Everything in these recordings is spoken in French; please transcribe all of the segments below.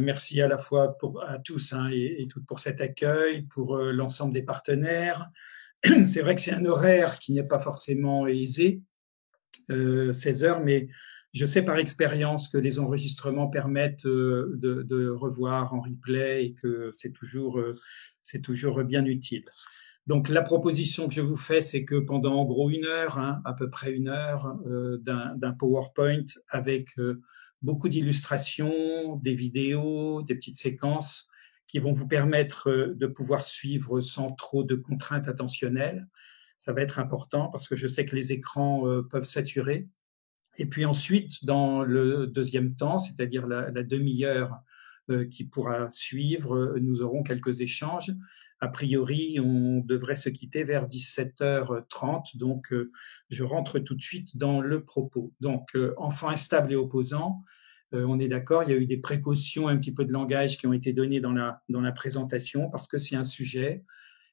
Merci à la fois à tous hein, et toutes pour cet accueil, pour l'ensemble des partenaires. C'est vrai que c'est un horaire qui n'est pas forcément aisé, 16 heures, mais je sais par expérience que les enregistrements permettent de revoir en replay et que c'est toujours bien utile. Donc la proposition que je vous fais, c'est que pendant en gros une heure, hein, à peu près une heure, d'un PowerPoint avec beaucoup d'illustrations, des vidéos, des petites séquences qui vont vous permettre de pouvoir suivre sans trop de contraintes attentionnelles. Ça va être important parce que je sais que les écrans peuvent saturer. Et puis ensuite, dans le deuxième temps, c'est-à-dire la demi-heure qui pourra suivre, nous aurons quelques échanges. A priori, on devrait se quitter vers 17h30, donc je rentre tout de suite dans le propos. Donc, enfants instables et opposants, on est d'accord, il y a eu des précautions, un petit peu de langage qui ont été données dans la présentation, parce que c'est un sujet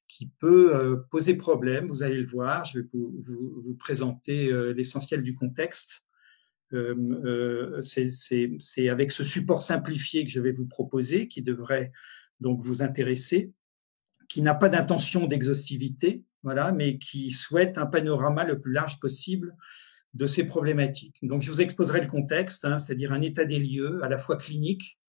qui peut poser problème. Vous allez le voir, je vais vous présenter l'essentiel du contexte. C'est avec ce support simplifié que je vais vous proposer, qui devrait donc vous intéresser, qui n'a pas d'intention d'exhaustivité, voilà, mais qui souhaite un panorama le plus large possible de ces problématiques. Donc, je vous exposerai le contexte, hein, c'est-à-dire un état des lieux à la fois clinique,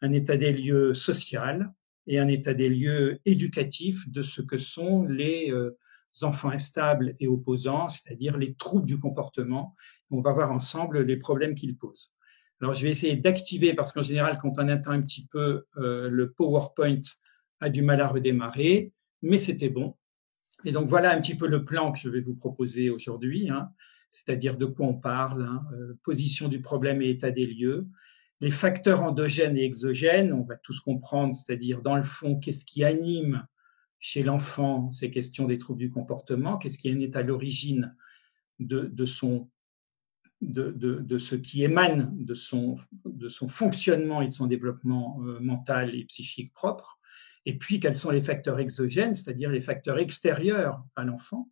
un état des lieux social et un état des lieux éducatif de ce que sont les enfants instables et opposants, c'est-à-dire les troubles du comportement. On va voir ensemble les problèmes qu'ils posent. Alors, je vais essayer d'activer, parce qu'en général, quand on attend un petit peu, le PowerPoint a du mal à redémarrer, mais c'était bon. Et donc, voilà un petit peu le plan que je vais vous proposer aujourd'hui, hein, c'est-à-dire de quoi on parle, hein, position du problème et état des lieux, les facteurs endogènes et exogènes, on va tous comprendre, c'est-à-dire dans le fond, qu'est-ce qui anime chez l'enfant ces questions des troubles du comportement, qu'est-ce qui est à l'origine de ce qui émane de son fonctionnement et de son développement mental et psychique propre, et puis quels sont les facteurs exogènes, c'est-à-dire les facteurs extérieurs à l'enfant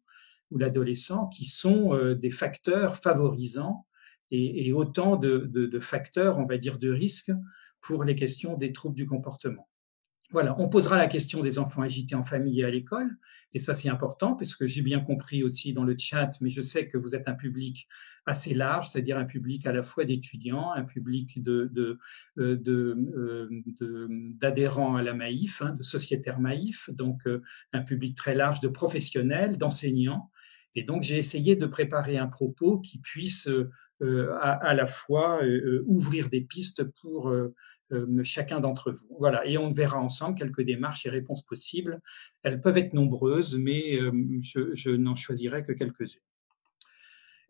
ou l'adolescent, qui sont des facteurs favorisants et autant de facteurs, on va dire, de risque pour les questions des troubles du comportement. Voilà, on posera la question des enfants agités en famille et à l'école, et ça c'est important parce que j'ai bien compris aussi dans le chat, mais je sais que vous êtes un public assez large, c'est-à-dire un public à la fois d'étudiants, un public d'adhérents à la Maïf, hein, de sociétaires Maïf, donc un public très large de professionnels, d'enseignants, et donc j'ai essayé de préparer un propos qui puisse à la fois ouvrir des pistes pour chacun d'entre vous. Voilà, et on verra ensemble quelques démarches et réponses possibles. Elles peuvent être nombreuses, mais je n'en choisirai que quelques-unes.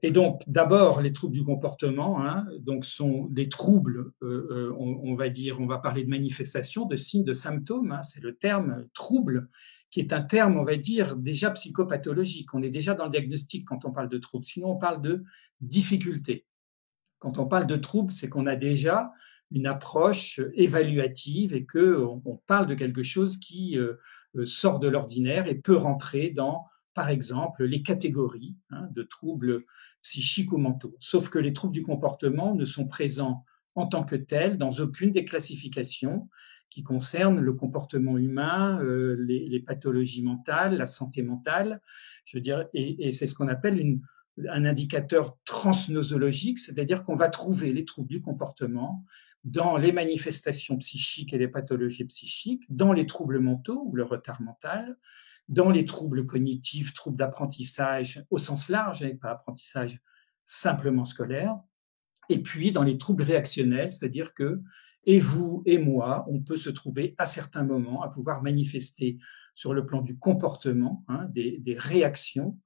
Et donc, d'abord, les troubles du comportement, hein, donc sont des troubles, on va dire, on va parler de manifestations, de signes, de symptômes, hein, c'est le terme trouble, qui est un terme, on va dire, déjà psychopathologique. On est déjà dans le diagnostic quand on parle de troubles. Sinon, on parle de difficultés. Quand on parle de troubles, c'est qu'on a déjà une approche évaluative et qu'on parle de quelque chose qui sort de l'ordinaire et peut rentrer dans, par exemple, les catégories hein, de troubles psychiques ou mentaux. Sauf que les troubles du comportement ne sont présents en tant que tels dans aucune des classifications qui concernent le comportement humain, les pathologies mentales, la santé mentale. Je veux dire, et c'est ce qu'on appelle un indicateur transnosologique, c'est-à-dire qu'on va trouver les troubles du comportement dans les manifestations psychiques et les pathologies psychiques, dans les troubles mentaux ou le retard mental, dans les troubles cognitifs, troubles d'apprentissage au sens large, et pas apprentissage simplement scolaire, et puis dans les troubles réactionnels, c'est-à-dire que et vous et moi, on peut se trouver à certains moments à pouvoir manifester sur le plan du comportement hein, des réactions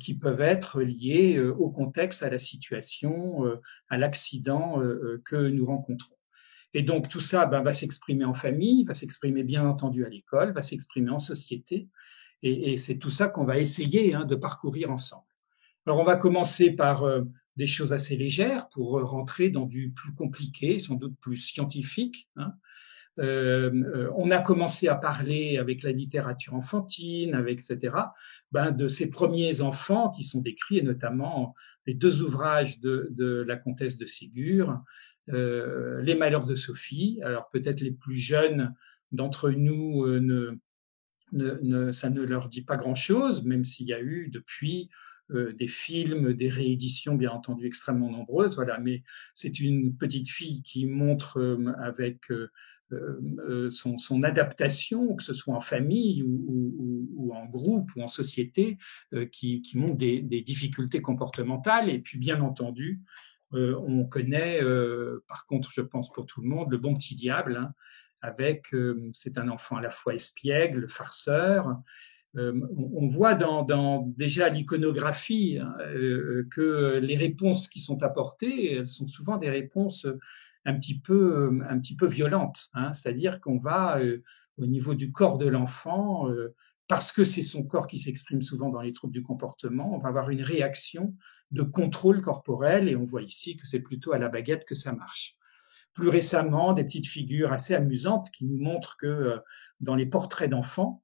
qui peuvent être liées au contexte, à la situation, à l'accident que nous rencontrons. Et donc tout ça va s'exprimer en famille, va s'exprimer bien entendu à l'école, va s'exprimer en société, et c'est tout ça qu'on va essayer hein, de parcourir ensemble. Alors on va commencer par des choses assez légères pour rentrer dans du plus compliqué, sans doute plus scientifique. Hein. On a commencé à parler avec la littérature enfantine, avec etc. De ces premiers enfants qui sont décrits, et notamment les deux ouvrages de la comtesse de Ségur, Les malheurs de Sophie. Alors peut-être les plus jeunes d'entre nous ça ne leur dit pas grand-chose, même s'il y a eu depuis des films, des rééditions bien entendu extrêmement nombreuses. Voilà, mais c'est une petite fille qui montre avec son adaptation, que ce soit en famille ou en groupe ou en société, qui montre des difficultés comportementales. Et puis bien entendu, on connaît, par contre, je pense pour tout le monde, le bon petit diable, hein, avec, c'est un enfant à la fois espiègle, farceur. On voit déjà l'iconographie que les réponses qui sont apportées, elles sont souvent des réponses un petit peu violentes, hein. C'est-à-dire qu'on va au niveau du corps de l'enfant, parce que c'est son corps qui s'exprime souvent dans les troubles du comportement, on va avoir une réaction de contrôle corporel, et on voit ici que c'est plutôt à la baguette que ça marche. Plus récemment, des petites figures assez amusantes qui nous montrent que dans les portraits d'enfants,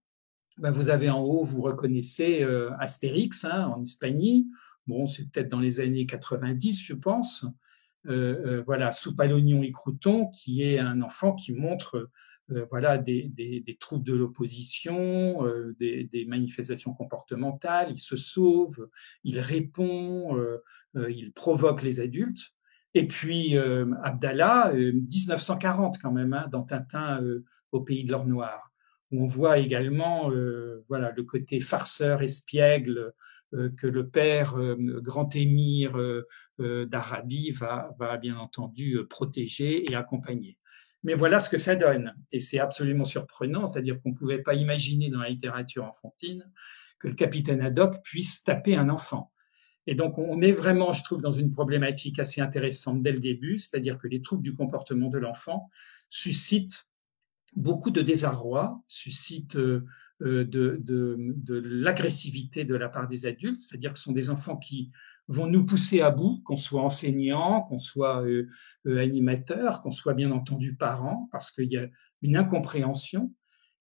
ben vous avez en haut, vous reconnaissez Astérix, hein, en Hispanie. Bon, c'est peut-être dans les années 90, je pense. Voilà, Soupe à l'oignon et croûton, qui est un enfant qui montre voilà, des troubles de l'opposition, des manifestations comportementales. Il se sauve, il répond, il provoque les adultes. Et puis Abdallah, 1940 quand même, hein, dans Tintin au pays de l'or noir, où on voit également voilà, le côté farceur, espiègle, que le père grand émir d'Arabie va bien entendu protéger et accompagner. Mais voilà ce que ça donne. Et c'est absolument surprenant, c'est-à-dire qu'on ne pouvait pas imaginer dans la littérature enfantine que le capitaine Haddock puisse taper un enfant. Et donc, on est vraiment, je trouve, dans une problématique assez intéressante dès le début, c'est-à-dire que les troubles du comportement de l'enfant suscitent beaucoup de désarroi, suscitent de l'agressivité de la part des adultes, c'est-à-dire que ce sont des enfants qui vont nous pousser à bout, qu'on soit enseignant, qu'on soit animateur, qu'on soit bien entendu parent, parce qu'il y a une incompréhension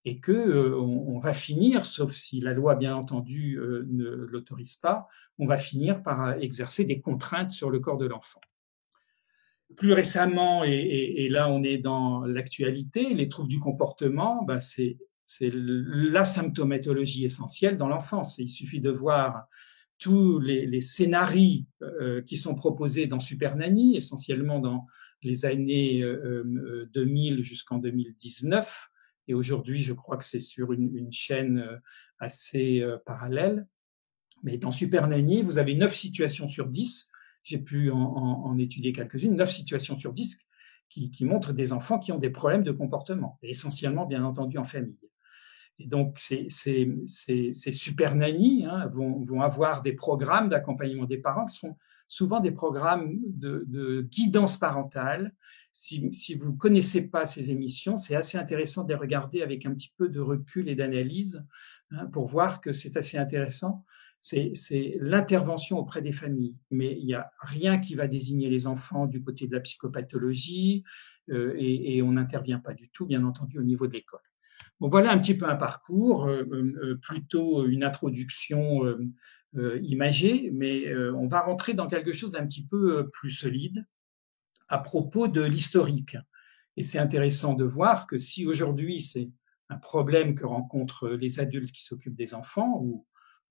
et que on va finir, sauf si la loi bien entendu ne l'autorise pas, on va finir par exercer des contraintes sur le corps de l'enfant. Plus récemment, et là on est dans l'actualité, les troubles du comportement, ben c'est la symptomatologie essentielle dans l'enfance. Il suffit de voir tous les scénarios qui sont proposés dans Super Nanny, essentiellement dans les années 2000 jusqu'en 2019, et aujourd'hui je crois que c'est sur une chaîne assez parallèle. Mais dans Super Nanny, vous avez 9 situations sur 10, j'ai pu en étudier quelques-unes, 9 situations sur 10 qui montrent des enfants qui ont des problèmes de comportement, et essentiellement bien entendu en famille. Et donc, ces Super Nanny hein, vont avoir des programmes d'accompagnement des parents qui sont souvent des programmes de guidance parentale. Si vous ne connaissez pas ces émissions, c'est assez intéressant de les regarder avec un petit peu de recul et d'analyse hein, pour voir que c'est assez intéressant. C'est l'intervention auprès des familles, mais il n'y a rien qui va désigner les enfants du côté de la psychopathologie et on n'intervient pas du tout, bien entendu, au niveau de l'école. Bon, voilà un petit peu un parcours, plutôt une introduction imagée, mais on va rentrer dans quelque chose d'un petit peu plus solide à propos de l'historique. Et c'est intéressant de voir que si aujourd'hui c'est un problème que rencontrent les adultes qui s'occupent des enfants ou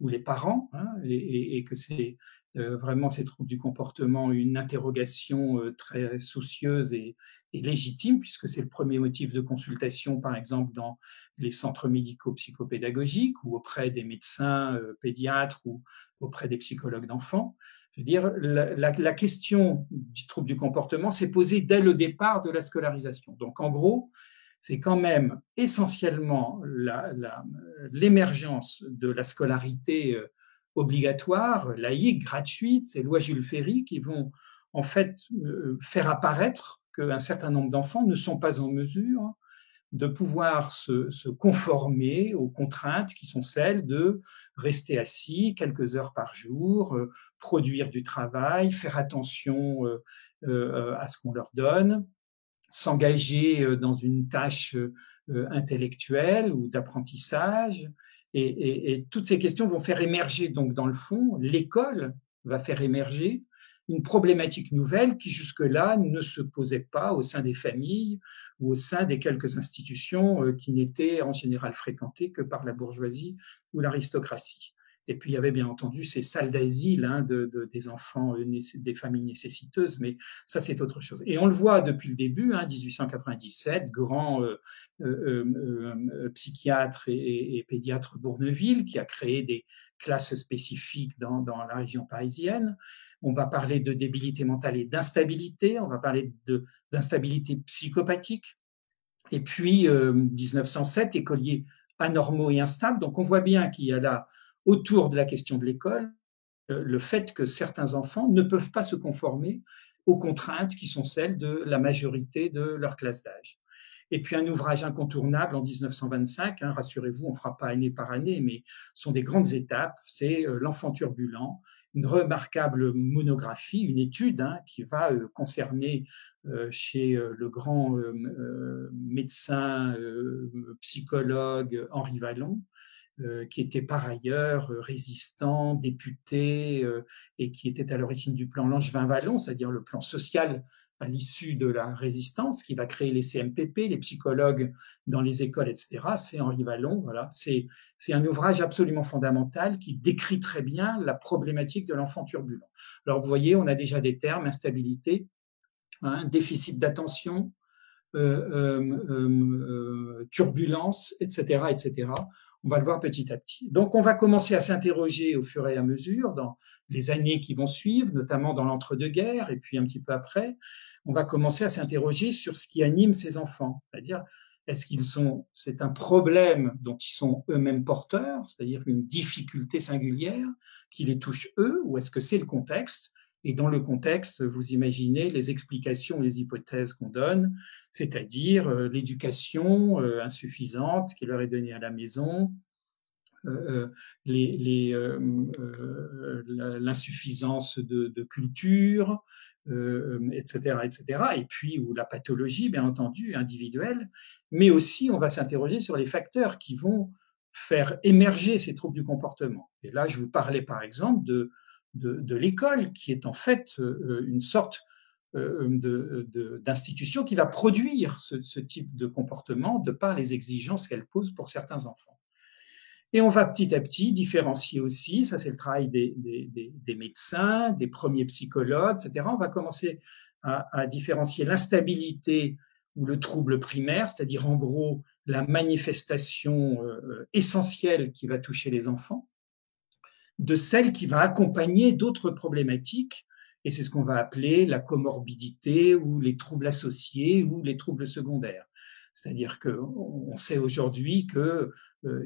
les parents, hein, et que c'est vraiment ces troubles du comportement une interrogation très soucieuse et légitime, puisque c'est le premier motif de consultation, par exemple, dans les centres médicaux psychopédagogiques ou auprès des médecins pédiatres ou auprès des psychologues d'enfants. Je veux dire, la question du trouble du comportement s'est posée dès le départ de la scolarisation. Donc, en gros, c'est quand même essentiellement l'émergence de la scolarité obligatoire, laïque, gratuite, ces lois Jules Ferry qui vont en fait faire apparaître qu'un certain nombre d'enfants ne sont pas en mesure de pouvoir se conformer aux contraintes qui sont celles de rester assis quelques heures par jour, produire du travail, faire attention à ce qu'on leur donne, s'engager dans une tâche intellectuelle ou d'apprentissage. Et toutes ces questions vont faire émerger, donc dans le fond, l'école va faire émerger une problématique nouvelle qui jusque-là ne se posait pas au sein des familles ou au sein des quelques institutions qui n'étaient en général fréquentées que par la bourgeoisie ou l'aristocratie. Et puis il y avait bien entendu ces salles d'asile des enfants des familles nécessiteuses, mais ça c'est autre chose. Et on le voit depuis le début, 1897, grand psychiatre et pédiatre Bourneville qui a créé des classes spécifiques dans la région parisienne. On va parler de débilité mentale et d'instabilité, on va parler d'instabilité psychopathique. Et puis 1907, écoliers anormaux et instables. Donc on voit bien qu'il y a là, autour de la question de l'école, le fait que certains enfants ne peuvent pas se conformer aux contraintes qui sont celles de la majorité de leur classe d'âge. Et puis un ouvrage incontournable en 1925, rassurez-vous, on ne fera pas année par année, mais ce sont des grandes étapes, c'est L'enfant turbulent, une remarquable monographie, une étude qui va concerner chez le grand médecin, psychologue Henri Wallon, qui était par ailleurs résistant, député, et qui était à l'origine du plan Langevin-Wallon, c'est-à-dire le plan social à l'issue de la résistance, qui va créer les CMPP, les psychologues dans les écoles, etc. C'est Henri Wallon. Voilà. C'est un ouvrage absolument fondamental qui décrit très bien la problématique de l'enfant turbulent. Alors, vous voyez, on a déjà des termes, instabilité, déficit d'attention, turbulence, etc., etc. On va le voir petit à petit. Donc, on va commencer à s'interroger au fur et à mesure dans les années qui vont suivre, notamment dans l'entre-deux-guerres et puis un petit peu après. On va commencer à s'interroger sur ce qui anime ces enfants, c'est-à-dire c'est un problème dont ils sont eux-mêmes porteurs, c'est-à-dire une difficulté singulière qui les touche eux, ou est-ce que c'est le contexte? Et dans le contexte, vous imaginez les explications, les hypothèses qu'on donne, c'est-à-dire l'éducation insuffisante qui leur est donnée à la maison, l'insuffisance de culture, etc., etc. Et puis, ou la pathologie, bien entendu, individuelle, mais aussi on va s'interroger sur les facteurs qui vont faire émerger ces troubles du comportement. Et là, je vous parlais par exemple de l'école, qui est en fait une sorte d'institution qui va produire ce type de comportement de par les exigences qu'elle pose pour certains enfants. Et on va petit à petit différencier aussi, ça c'est le travail des médecins, des premiers psychologues, etc. On va commencer à différencier l'instabilité ou le trouble primaire, c'est-à-dire en gros la manifestation essentielle qui va toucher les enfants, de celle qui va accompagner d'autres problématiques, et c'est ce qu'on va appeler la comorbidité ou les troubles associés ou les troubles secondaires. C'est-à-dire qu'on sait aujourd'hui qu'il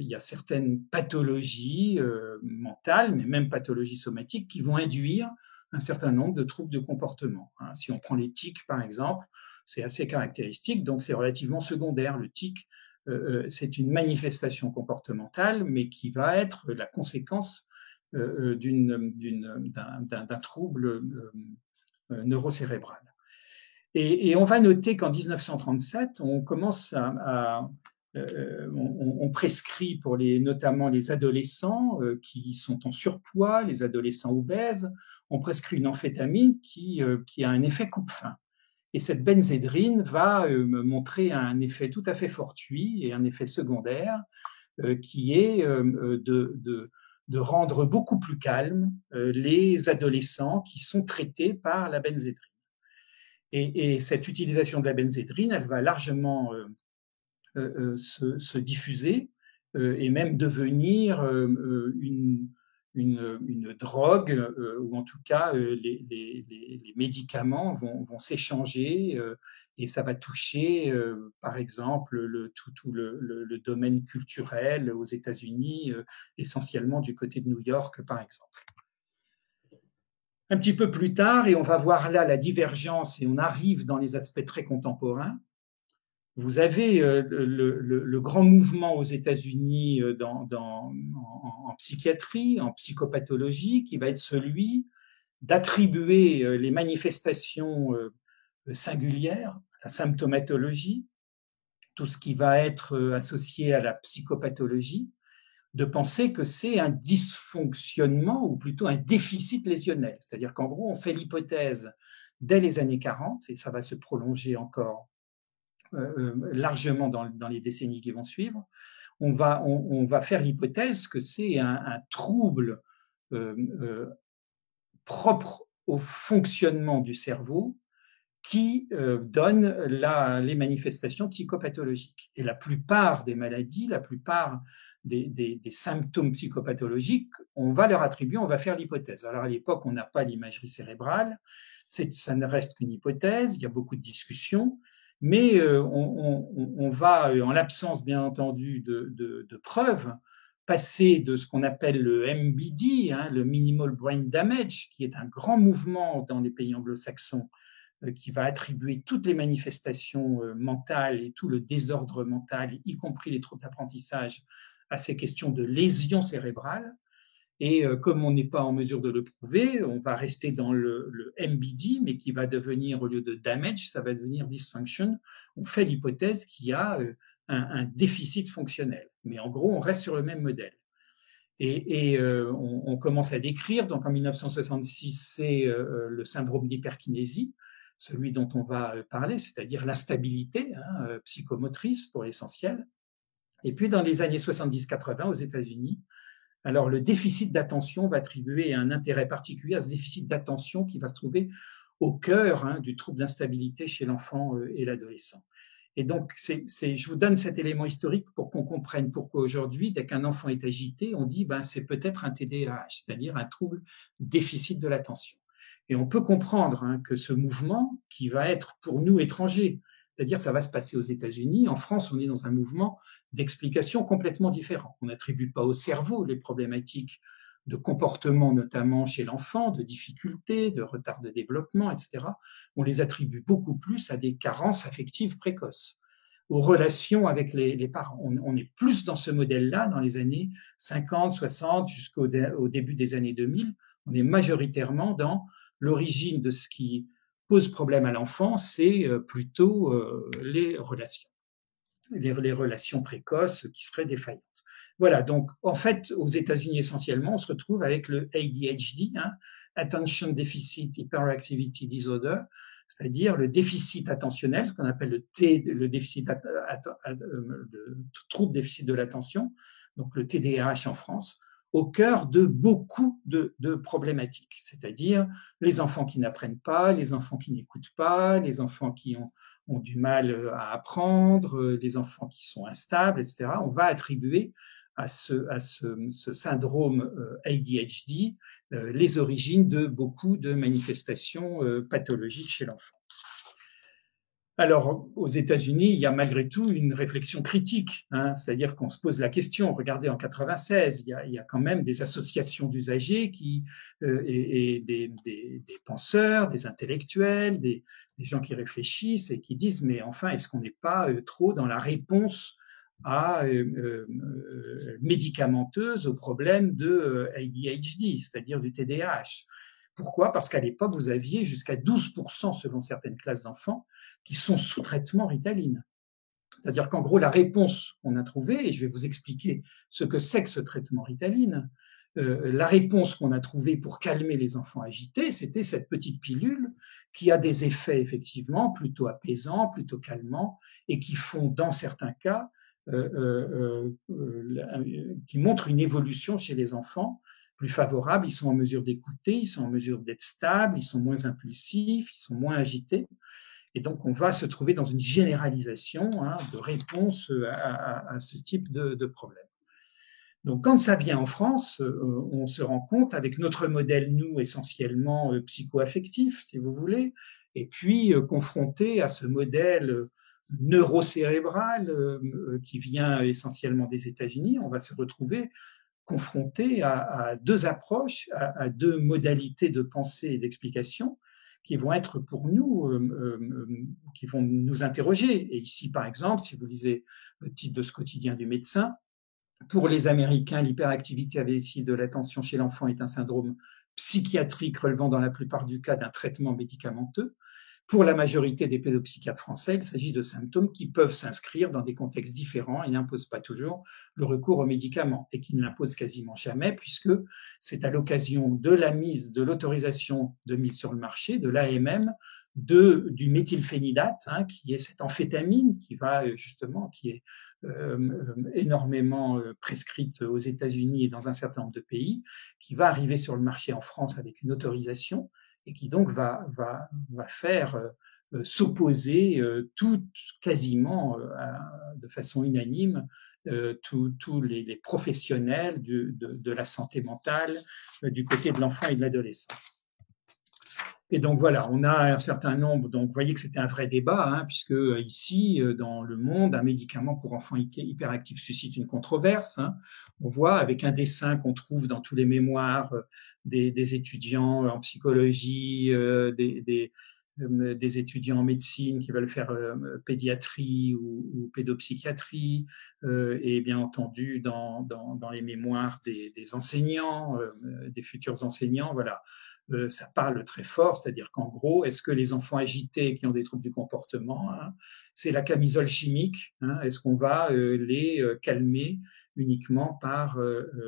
y a certaines pathologies mentales, mais même pathologies somatiques, qui vont induire un certain nombre de troubles de comportement. Si on prend les tics, par exemple, c'est assez caractéristique, donc c'est relativement secondaire. Le tic, c'est une manifestation comportementale, mais qui va être la conséquence d'un trouble neurocérébral. Et on va noter qu'en 1937, on commence on prescrit pour notamment les adolescents qui sont en surpoids, les adolescents obèses, on prescrit une amphétamine qui a un effet coupe-faim. Et cette benzédrine va montrer un effet tout à fait fortuit et un effet secondaire qui est de rendre beaucoup plus calmes les adolescents qui sont traités par la benzédrine. Et cette utilisation de la benzédrine, elle va largement se diffuser et même devenir une drogue, ou en tout cas les médicaments vont s'échanger et ça va toucher par exemple tout le domaine culturel aux États-Unis, essentiellement du côté de New York par exemple. Un petit peu plus tard, et on va voir là la divergence et on arrive dans les aspects très contemporains, vous avez le grand mouvement aux États-Unis en psychiatrie, en psychopathologie, qui va être celui d'attribuer les manifestations singulières, la symptomatologie, tout ce qui va être associé à la psychopathologie, de penser que c'est un dysfonctionnement ou plutôt un déficit lésionnel. C'est-à-dire qu'en gros, on fait l'hypothèse dès les années 40, et ça va se prolonger encore largement dans les décennies qui vont suivre, on va faire l'hypothèse que c'est un trouble propre au fonctionnement du cerveau qui donne les manifestations psychopathologiques. Et la plupart des maladies, la plupart des symptômes psychopathologiques, on va leur attribuer, on va faire l'hypothèse. Alors à l'époque, on n'a pas l'imagerie cérébrale, ça ne reste qu'une hypothèse, il y a beaucoup de discussions, mais on va, en l'absence bien entendu de preuves, passer de ce qu'on appelle le MBD, le Minimal Brain Damage, qui est un grand mouvement dans les pays anglo-saxons, qui va attribuer toutes les manifestations mentales et tout le désordre mental, y compris les troubles d'apprentissage, à ces questions de lésions cérébrales. Et comme on n'est pas en mesure de le prouver, on va rester dans le MBD, mais qui va devenir, au lieu de damage, ça va devenir dysfunction. On fait l'hypothèse qu'il y a un déficit fonctionnel. Mais en gros, on reste sur le même modèle. Et on commence à décrire, donc en 1966, c'est le syndrome d'hyperkinésie, celui dont on va parler, c'est-à-dire l'instabilité psychomotrice pour l'essentiel. Et puis dans les années 70-80 aux États-Unis, alors le déficit d'attention va attribuer un intérêt particulier à ce déficit d'attention qui va se trouver au cœur du trouble d'instabilité chez l'enfant et l'adolescent. Et donc, je vous donne cet élément historique pour qu'on comprenne pourquoi aujourd'hui, dès qu'un enfant est agité, on dit c'est peut-être un TDAH, c'est-à-dire un trouble déficit de l'attention. Et on peut comprendre que ce mouvement, qui va être pour nous étranger, c'est-à-dire ça va se passer aux États-Unis, en France, on est dans un mouvement d'explication complètement différent. On n'attribue pas au cerveau les problématiques de comportement, notamment chez l'enfant, de difficultés, de retard de développement, etc. On les attribue beaucoup plus à des carences affectives précoces, aux relations avec les parents. On est plus dans ce modèle-là dans les années 50, 60, jusqu'au début des années 2000. On est majoritairement dans l'origine de ce qui pose problème à l'enfant, c'est plutôt les relations. Les relations précoces qui seraient défaillantes. Voilà, donc en fait, aux États-Unis essentiellement, on se retrouve avec le ADHD, Attention Deficit Hyperactivity Disorder, c'est-à-dire le déficit attentionnel, ce qu'on appelle le trouble déficit de l'attention, donc le TDAH en France, au cœur de beaucoup de problématiques, c'est-à-dire les enfants qui n'apprennent pas, les enfants qui n'écoutent pas, les enfants qui ont du mal à apprendre, les enfants qui sont instables, etc. On va attribuer à ce syndrome ADHD les origines de beaucoup de manifestations pathologiques chez l'enfant. Alors, aux États-Unis, il y a malgré tout une réflexion critique, c'est-à-dire qu'on se pose la question. Regardez, en 96, il y a quand même des associations d'usagers et des penseurs, des intellectuels, des gens qui réfléchissent et qui disent mais enfin, est-ce qu'on n'est pas trop dans la réponse médicamenteuse au problème de ADHD, c'est-à-dire du TDAH? Pourquoi? Parce qu'à l'époque, vous aviez jusqu'à 12%, selon certaines classes d'enfants, qui sont sous traitement Ritaline. C'est-à-dire qu'en gros, la réponse qu'on a trouvée, et je vais vous expliquer ce que c'est que ce traitement Ritaline, la réponse qu'on a trouvée pour calmer les enfants agités, c'était cette petite pilule qui a des effets effectivement plutôt apaisants, plutôt calmants, et qui font, dans certains cas, qui montrent une évolution chez les enfants plus favorable. Ils sont en mesure d'écouter, ils sont en mesure d'être stables, ils sont moins impulsifs, ils sont moins agités. Et donc, on va se trouver dans une généralisation de réponse à ce type de problème. Donc, quand ça vient en France, on se rend compte avec notre modèle, nous, essentiellement psycho-affectif, si vous voulez, et puis confronté à ce modèle neurocérébral qui vient essentiellement des États-Unis, on va se retrouver confronté à deux approches, à deux modalités de pensée et d'explication qui vont être pour nous, qui vont nous interroger. Et ici, par exemple, si vous lisez le titre de ce quotidien du médecin, pour les Américains, l'hyperactivité avec déficit de l'attention chez l'enfant est un syndrome psychiatrique relevant dans la plupart du cas d'un traitement médicamenteux. pour la majorité des pédopsychiatres français, il s'agit de symptômes qui peuvent s'inscrire dans des contextes différents et n'imposent pas toujours le recours aux médicaments, et qui ne l'imposent quasiment jamais, puisque c'est à l'occasion de la mise, de l'autorisation de mise sur le marché, de l'AMM, du méthylphénidate, qui est cette amphétamine qui est énormément prescrite aux États-Unis et dans un certain nombre de pays, qui va arriver sur le marché en France avec une autorisation et qui donc va faire s'opposer quasiment de façon unanime tous les professionnels de la santé mentale du côté de l'enfant et de l'adolescent. Et donc voilà, on a un certain nombre, donc vous voyez que c'était un vrai débat, puisque ici, dans le monde, un médicament pour enfants hyperactifs suscite une controverse. On voit avec un dessin qu'on trouve dans tous les mémoires des étudiants en psychologie, des étudiants en médecine qui veulent faire pédiatrie ou pédopsychiatrie, et bien entendu dans les mémoires des enseignants, des futurs enseignants, voilà. Ça parle très fort, c'est-à-dire qu'en gros, est-ce que les enfants agités qui ont des troubles du comportement, c'est la camisole chimique, est-ce qu'on va les calmer uniquement par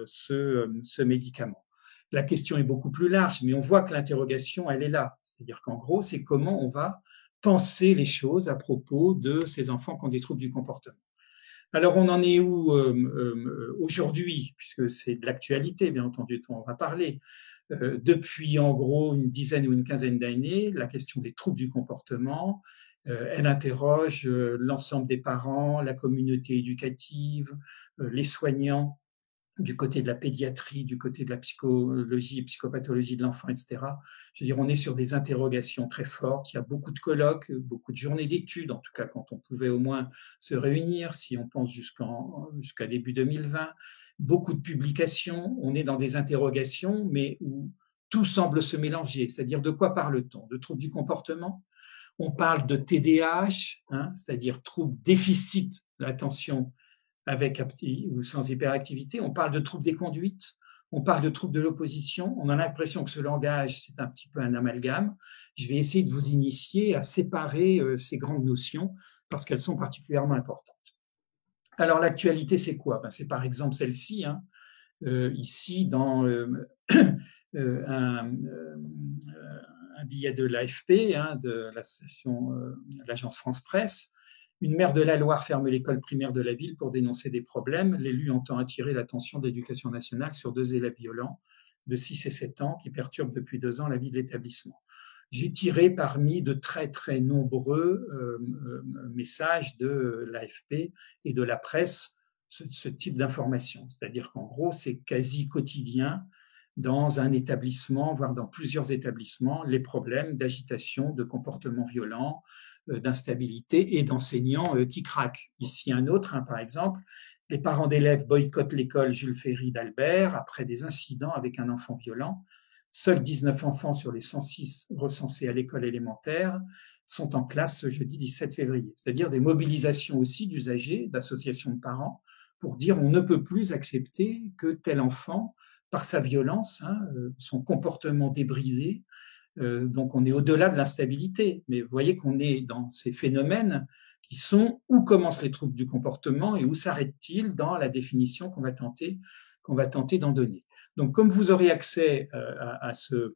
ce médicament? La question est beaucoup plus large, mais on voit que l'interrogation, elle est là. C'est-à-dire qu'en gros, c'est comment on va penser les choses à propos de ces enfants qui ont des troubles du comportement. Alors, on en est où aujourd'hui, puisque c'est de l'actualité, bien entendu, dont on va parler. Depuis en gros une dizaine ou une quinzaine d'années, la question des troubles du comportement, elle interroge l'ensemble des parents, la communauté éducative, les soignants du côté de la pédiatrie, du côté de la psychologie, psychopathologie de l'enfant, etc. Je veux dire, on est sur des interrogations très fortes. Il y a beaucoup de colloques, beaucoup de journées d'études, en tout cas quand on pouvait au moins se réunir, si on pense jusqu'à début 2020. Beaucoup de publications. On est dans des interrogations, mais où tout semble se mélanger. C'est-à-dire, de quoi parle-t-on? De troubles du comportement? On parle de TDAH, c'est-à-dire troubles déficit de l'attention avec ou sans hyperactivité. On parle de troubles des conduites, on parle de troubles de l'opposition. On a l'impression que ce langage, c'est un petit peu un amalgame. Je vais essayer de vous initier à séparer ces grandes notions parce qu'elles sont particulièrement importantes. Alors, l'actualité, c'est quoi? C'est par exemple celle-ci, ici dans un billet de l'AFP, de l'association, l'agence France Presse. Une maire de la Loire ferme l'école primaire de la ville pour dénoncer des problèmes. L'élu entend attirer l'attention de l'Éducation nationale sur 2 élèves violents de 6 et 7 ans qui perturbent depuis 2 ans la vie de l'établissement. J'ai tiré parmi de très, très nombreux messages de l'AFP et de la presse ce type d'information. C'est-à-dire qu'en gros, c'est quasi quotidien dans un établissement, voire dans plusieurs établissements, les problèmes d'agitation, de comportement violent, d'instabilité et d'enseignants qui craquent. Ici, un autre, par exemple, les parents d'élèves boycottent l'école Jules Ferry d'Albert après des incidents avec un enfant violent. Seuls 19 enfants sur les 106 recensés à l'école élémentaire sont en classe ce jeudi 17 février. C'est-à-dire des mobilisations aussi d'usagers, d'associations de parents, pour dire on ne peut plus accepter que tel enfant, par sa violence, son comportement débridé, donc on est au-delà de l'instabilité. Mais vous voyez qu'on est dans ces phénomènes qui sont où commencent les troubles du comportement et où s'arrêtent-ils dans la définition qu'on va tenter d'en donner. Donc, comme vous aurez accès à ce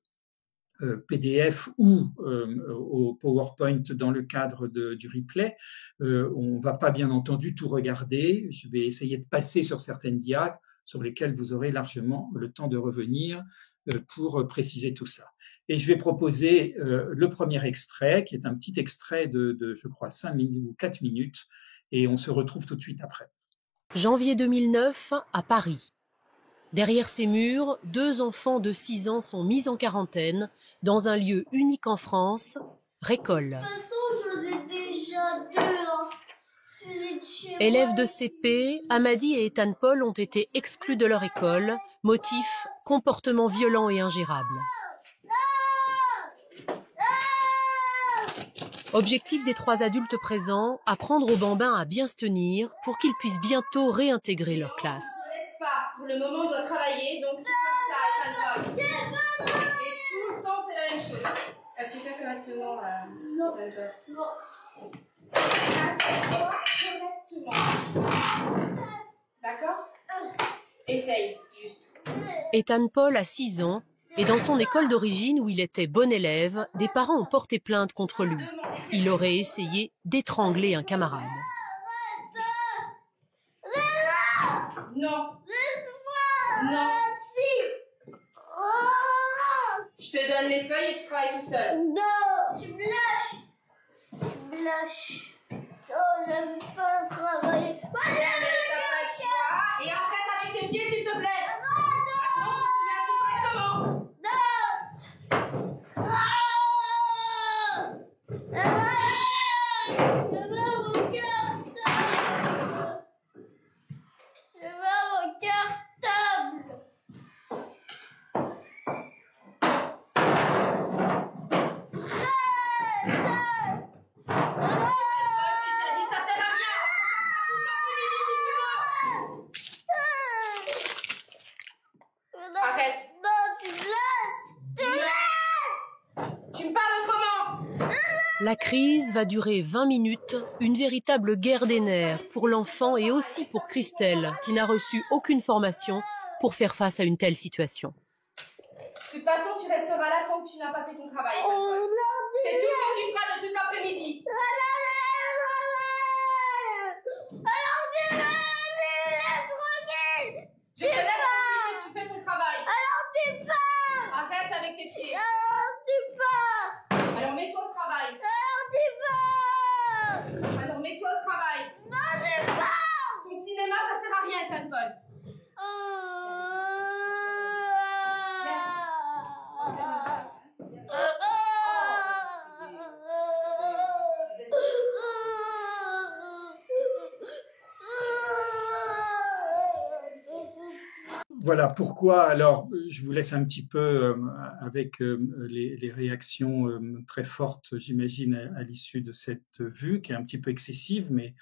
PDF ou au PowerPoint dans le cadre du replay, on ne va pas bien entendu tout regarder. Je vais essayer de passer sur certaines diacs sur lesquelles vous aurez largement le temps de revenir pour préciser tout ça. Et je vais proposer le premier extrait, qui est un petit extrait de je crois, 5 minutes ou 4 minutes, et on se retrouve tout de suite après. Janvier 2009, à Paris. Derrière ces murs, 2 enfants de 6 ans sont mis en quarantaine dans un lieu unique en France, Récole. De toute façon, j'en ai déjà 2. Élèves de CP, Amadi et Ethan Paul ont été exclus de leur école. Motif, comportement violent et ingérable. Objectif des 3 adultes présents, apprendre aux bambins à bien se tenir pour qu'ils puissent bientôt réintégrer leur classe. Pour le moment, on doit travailler, donc c'est comme ça, Ethan Paul. Et tout le temps, c'est la même chose. Assieds-toi correctement, correctement, Non. Ethan Paul. Non. Assieds-toi correctement. D'accord? Essaye, juste. Ethan Paul a 6 ans et dans son école d'origine où il était bon élève, des parents ont porté plainte contre lui. Il aurait essayé d'étrangler un camarade. Non. Laisse-moi. Non. Si. Oh. Je te donne les feuilles et tu travailles tout seul. Non. Tu me lâches. Tu me lâches. Oh, j'aime pas travailler. Mais t'as pas le choix. Et arrête avec tes pieds, s'il te plaît. Maintenant, tu te mets assis correctement. Je veux mon cartable. Je veux mon cartable. Je t'ai déjà dit que ça sert à rien. Arrête. Non, tu laisses. Tu me parles autrement. La crise va durer 20 minutes, une véritable guerre des nerfs pour l'enfant et aussi pour Christelle, qui n'a reçu aucune formation pour faire face à une telle situation. De toute façon, tu resteras là tant que tu n'as pas fait ton travail. Oh, C'est tout ce que tu feras de toute l'après-midi. Je te laisse tranquille et tu fais ton travail. Arrête avec tes pieds. Alors mets-toi au travail. Alors mets-toi au travail. Ton cinéma, ça sert à rien, Ethan Paul. Voilà pourquoi, alors je vous laisse un petit peu avec les réactions très fortes, j'imagine, à l'issue de cette vue, qui est un petit peu excessive, mais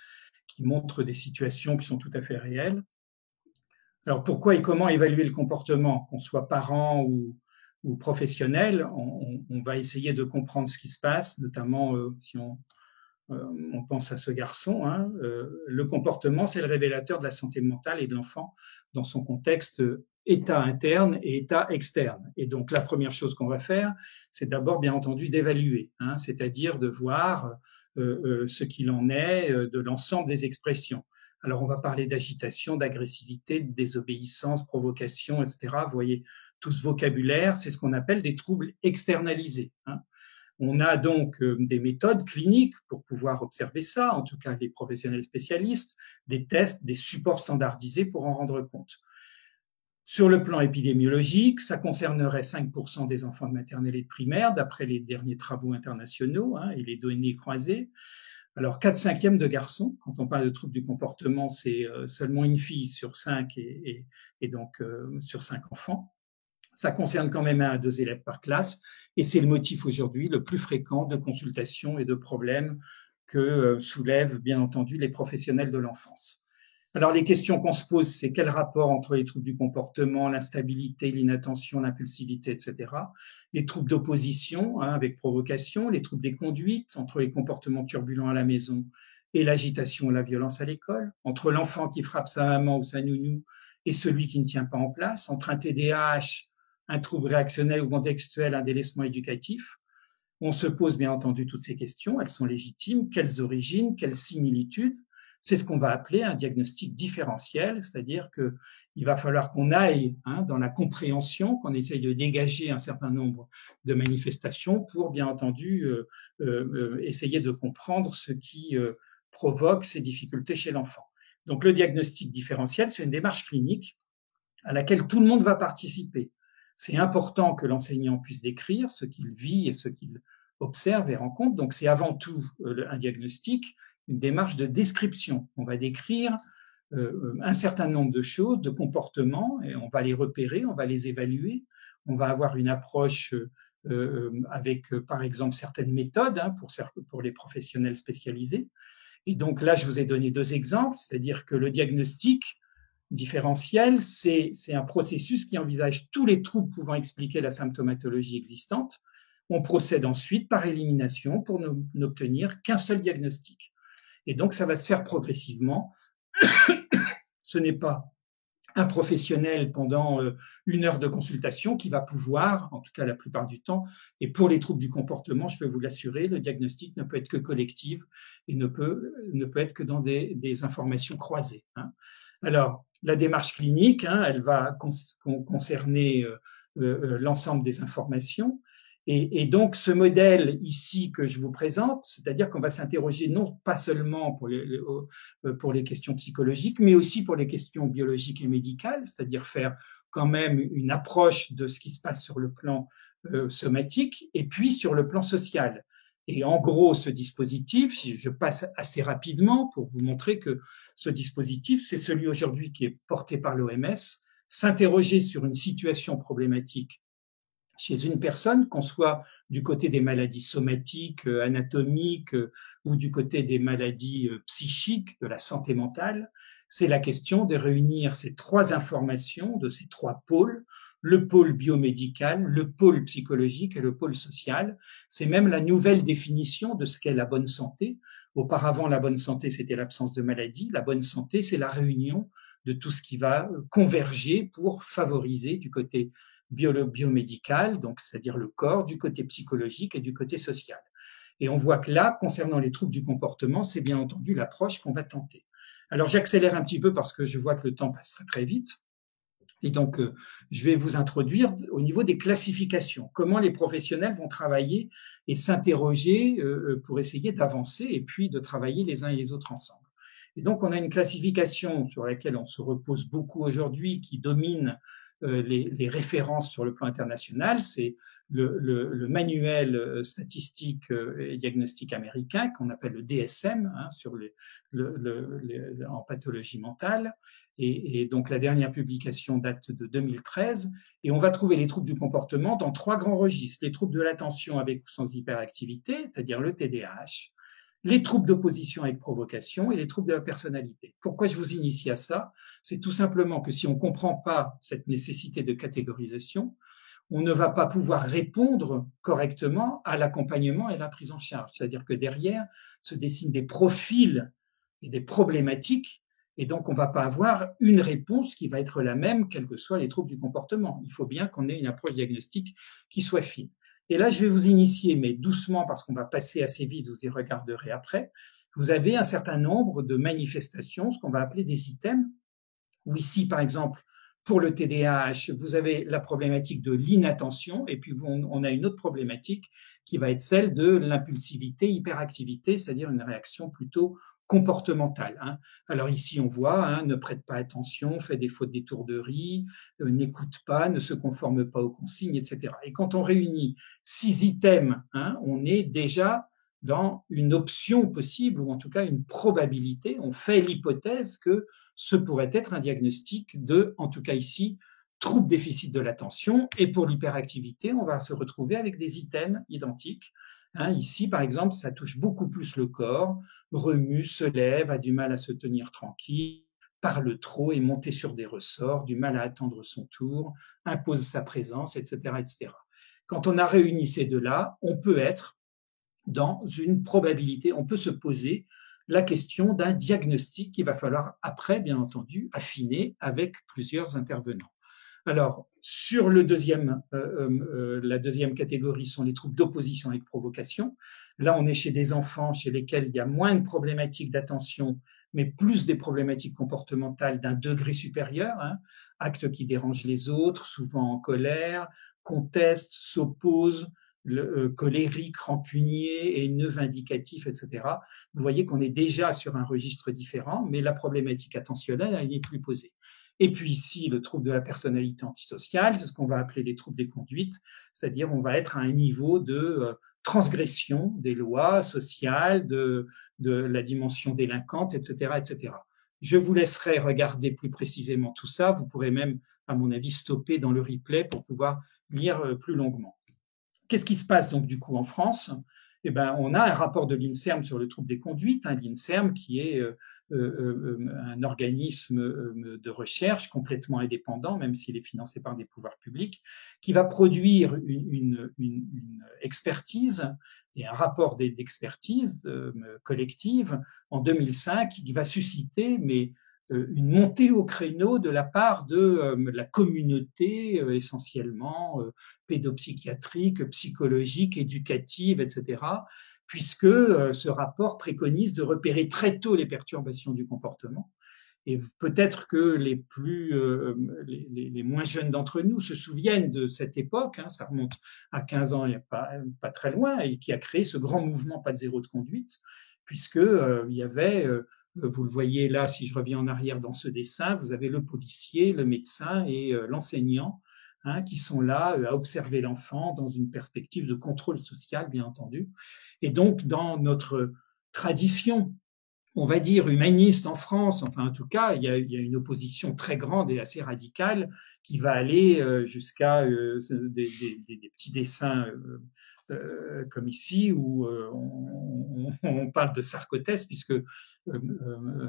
qui montre des situations qui sont tout à fait réelles. Alors pourquoi et comment évaluer le comportement, qu'on soit parent ou professionnel, on va essayer de comprendre ce qui se passe, notamment si on pense à ce garçon. Hein, le comportement, c'est le révélateur de la santé mentale et de l'enfant dans son contexte état interne et état externe. Et donc, la première chose qu'on va faire, c'est d'abord, bien entendu, d'évaluer, hein, c'est-à-dire de voir ce qu'il en est de l'ensemble des expressions. Alors, on va parler d'agitation, d'agressivité, de désobéissance, provocation, etc. Vous voyez, tout ce vocabulaire, c'est ce qu'on appelle des troubles externalisés. Hein. On a donc des méthodes cliniques pour pouvoir observer ça, en tout cas les professionnels spécialistes, des tests, des supports standardisés pour en rendre compte. Sur le plan épidémiologique, ça concernerait 5% des enfants de maternelle et de primaire, d'après les derniers travaux internationaux hein, et les données croisées. Alors, 4/5 de garçons, quand on parle de troubles du comportement, c'est seulement une fille sur 5 et donc sur 5 enfants. Ça concerne quand même 1 à 2 élèves par classe et c'est le motif aujourd'hui le plus fréquent de consultations et de problèmes que soulèvent bien entendu les professionnels de l'enfance. Alors les questions qu'on se pose, c'est quel rapport entre les troubles du comportement, l'instabilité, l'inattention, l'impulsivité, etc. Les troubles d'opposition hein, avec provocation, les troubles des conduites, entre les comportements turbulents à la maison et l'agitation ou la violence à l'école, entre l'enfant qui frappe sa maman ou sa nounou et celui qui ne tient pas en place, entre un TDAH, un trouble réactionnel ou contextuel, un délaissement éducatif. On se pose bien entendu toutes ces questions, elles sont légitimes. Quelles origines, quelles similitudes? C'est ce qu'on va appeler un diagnostic différentiel, c'est-à-dire qu'il va falloir qu'on aille hein, dans la compréhension, qu'on essaye de dégager un certain nombre de manifestations pour bien entendu essayer de comprendre ce qui provoque ces difficultés chez l'enfant. Donc le diagnostic différentiel, c'est une démarche clinique à laquelle tout le monde va participer. C'est important que l'enseignant puisse décrire ce qu'il vit et ce qu'il observe et rencontre. Donc, c'est avant tout un diagnostic, une démarche de description. On va décrire un certain nombre de choses, de comportements, et on va les repérer, on va les évaluer. On va avoir une approche avec, par exemple, certaines méthodes hein, pour les professionnels spécialisés. Et donc là, je vous ai donné 2 exemples, c'est-à-dire que le diagnostic différentiel, c'est un processus qui envisage tous les troubles pouvant expliquer la symptomatologie existante. on procède ensuite par élimination pour n'obtenir qu'un seul diagnostic. Et donc, ça va se faire progressivement. Ce n'est pas un professionnel pendant 1 heure de consultation qui va pouvoir, en tout cas la plupart du temps, et pour les troubles du comportement, je peux vous l'assurer, le diagnostic ne peut être que collectif et ne peut être que dans des informations croisées. Alors, la démarche clinique, elle va concerner l'ensemble des informations. Et donc, ce modèle ici que je vous présente, c'est-à-dire qu'on va s'interroger non pas seulement pour les questions psychologiques, mais aussi pour les questions biologiques et médicales, c'est-à-dire faire quand même une approche de ce qui se passe sur le plan somatique et puis sur le plan social. Et en gros, ce dispositif, je passe assez rapidement pour vous montrer que ce dispositif, c'est celui aujourd'hui qui est porté par l'OMS, s'interroger sur une situation problématique chez une personne, qu'on soit du côté des maladies somatiques, anatomiques ou du côté des maladies psychiques, de la santé mentale, c'est la question de réunir ces 3 informations de ces 3 pôles, le pôle biomédical, le pôle psychologique et le pôle social. C'est même la nouvelle définition de ce qu'est la bonne santé. Auparavant, la bonne santé, c'était l'absence de maladie. La bonne santé, c'est la réunion de tout ce qui va converger pour favoriser du côté biomédical, donc c'est-à-dire le corps, du côté psychologique et du côté social. Et on voit que là, concernant les troubles du comportement, c'est bien entendu l'approche qu'on va tenter. Alors j'accélère un petit peu parce que je vois que le temps passe très très vite. Et donc, je vais vous introduire au niveau des classifications, comment les professionnels vont travailler et s'interroger pour essayer d'avancer et puis de travailler les uns et les autres ensemble. Et donc, on a une classification sur laquelle on se repose beaucoup aujourd'hui, qui domine les références sur le plan international. C'est le manuel statistique et diagnostique américain qu'on appelle le DSM sur en pathologie mentale. Et donc la dernière publication date de 2013. Et on va trouver les troubles du comportement dans 3 grands registres. Les troubles de l'attention avec ou sans hyperactivité, c'est-à-dire le TDAH, les troubles d'opposition avec provocation et les troubles de la personnalité. Pourquoi je vous initie à ça? C'est tout simplement que si on ne comprend pas cette nécessité de catégorisation, on ne va pas pouvoir répondre correctement à l'accompagnement et à la prise en charge. C'est-à-dire que derrière se dessinent des profils et des problématiques, et donc on ne va pas avoir une réponse qui va être la même, quels que soient les troubles du comportement. Il faut bien qu'on ait une approche diagnostique qui soit fine. Et là, je vais vous initier, mais doucement, parce qu'on va passer assez vite, vous y regarderez après. Vous avez un certain nombre de manifestations, ce qu'on va appeler des items, où ici, par exemple, pour le TDAH, vous avez la problématique de l'inattention, et puis on a une autre problématique qui va être celle de l'impulsivité, hyperactivité, c'est-à-dire une réaction plutôt comportementale. Alors ici, on voit, ne prête pas attention, fait des fautes d'étourderie, n'écoute pas, ne se conforme pas aux consignes, etc. Et quand on réunit 6 items, on est déjà dans une option possible, ou en tout cas une probabilité. On fait l'hypothèse que ce pourrait être un diagnostic de, en tout cas ici, trouble déficit de l'attention. Et pour l'hyperactivité, on va se retrouver avec des items identiques. Ici, par exemple, ça touche beaucoup plus le corps, remue, se lève, a du mal à se tenir tranquille, parle trop et monter sur des ressorts, du mal à attendre son tour, impose sa présence, etc., etc. Quand on a réuni ces 2-là, on peut être dans une probabilité, on peut se poser la question d'un diagnostic qu'il va falloir après, bien entendu, affiner avec plusieurs intervenants. Alors, sur la deuxième catégorie sont les troubles d'opposition avec provocation. Là, on est chez des enfants chez lesquels il y a moins de problématiques d'attention, mais plus des problématiques comportementales d'un degré supérieur, actes qui dérangent les autres, souvent en colère, contestent, s'opposent, colérique, rancunier, haineux, vindicatif, etc. Vous voyez qu'on est déjà sur un registre différent, mais la problématique attentionnelle, elle n'est plus posée. Et puis ici, le trouble de la personnalité antisociale, c'est ce qu'on va appeler les troubles des conduites, c'est-à-dire on va être à un niveau de transgression des lois sociales, de la dimension délinquante, etc., etc. Je vous laisserai regarder plus précisément tout ça. Vous pourrez même, à mon avis, stopper dans le replay pour pouvoir lire plus longuement. Qu'est-ce qui se passe donc du coup en France? On a un rapport de l'INSERM sur le trouble des conduites, l'INSERM qui est un organisme de recherche complètement indépendant, même s'il est financé par des pouvoirs publics, qui va produire une expertise et un rapport d'expertise collective en 2005 qui va susciter une montée au créneau de la part de la communauté essentiellement pédopsychiatrique, psychologique, éducative, etc., puisque ce rapport préconise de repérer très tôt les perturbations du comportement. Et peut-être que les moins jeunes d'entre nous se souviennent de cette époque, hein, ça remonte à 15 ans, il n'y a pas très loin, et qui a créé ce grand mouvement Pas de zéro de conduite, puisque il y avait, vous le voyez là, si je reviens en arrière dans ce dessin, vous avez le policier, le médecin et l'enseignant, hein, qui sont là à observer l'enfant dans une perspective de contrôle social, bien entendu. Et donc, dans notre tradition, on va dire humaniste en France, enfin en tout cas, il y a une opposition très grande et assez radicale qui va aller jusqu'à des petits dessins comme ici où on parle de sarcothèse puisque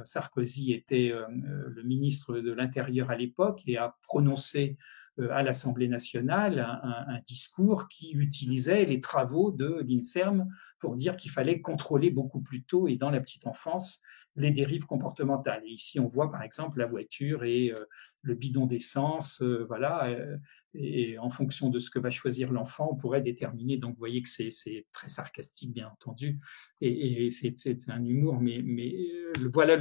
Sarkozy était le ministre de l'Intérieur à l'époque et a prononcé à l'Assemblée nationale un discours qui utilisait les travaux de l'INSERM pour dire qu'il fallait contrôler beaucoup plus tôt et dans la petite enfance les dérives comportementales. Et ici, on voit par exemple la voiture et le bidon d'essence, voilà. Et en fonction de ce que va choisir l'enfant, on pourrait déterminer. Donc, vous voyez que c'est très sarcastique, bien entendu, et c'est un humour. Mais voilà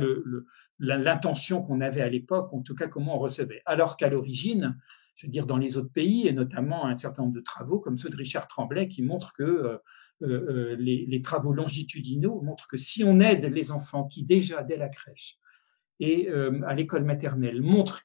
l'intention qu'on avait à l'époque, en tout cas comment on recevait. Alors qu'à l'origine, je veux dire, dans les autres pays, et notamment un certain nombre de travaux comme ceux de Richard Tremblay qui montrent que les travaux longitudinaux montrent que si on aide les enfants qui déjà, dès la crèche et à l'école maternelle, montrent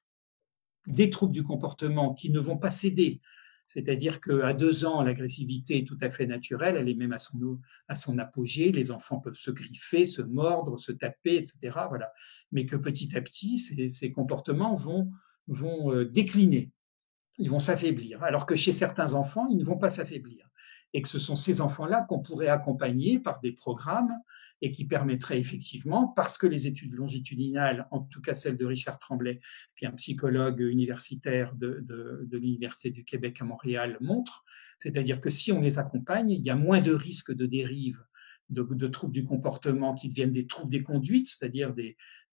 des troubles du comportement qui ne vont pas céder, c'est-à-dire qu'à 2 ans, l'agressivité est tout à fait naturelle, elle est même à son apogée, les enfants peuvent se griffer, se mordre, se taper, etc. Voilà. Mais que petit à petit, ces comportements vont décliner, ils vont s'affaiblir, alors que chez certains enfants, ils ne vont pas s'affaiblir. Et que ce sont ces enfants-là qu'on pourrait accompagner par des programmes et qui permettraient effectivement, parce que les études longitudinales, en tout cas celle de Richard Tremblay, qui est un psychologue universitaire de l'Université du Québec à Montréal, montrent, c'est-à-dire que si on les accompagne, il y a moins de risques de dérive, de troubles du comportement qui deviennent des troubles des conduites, c'est-à-dire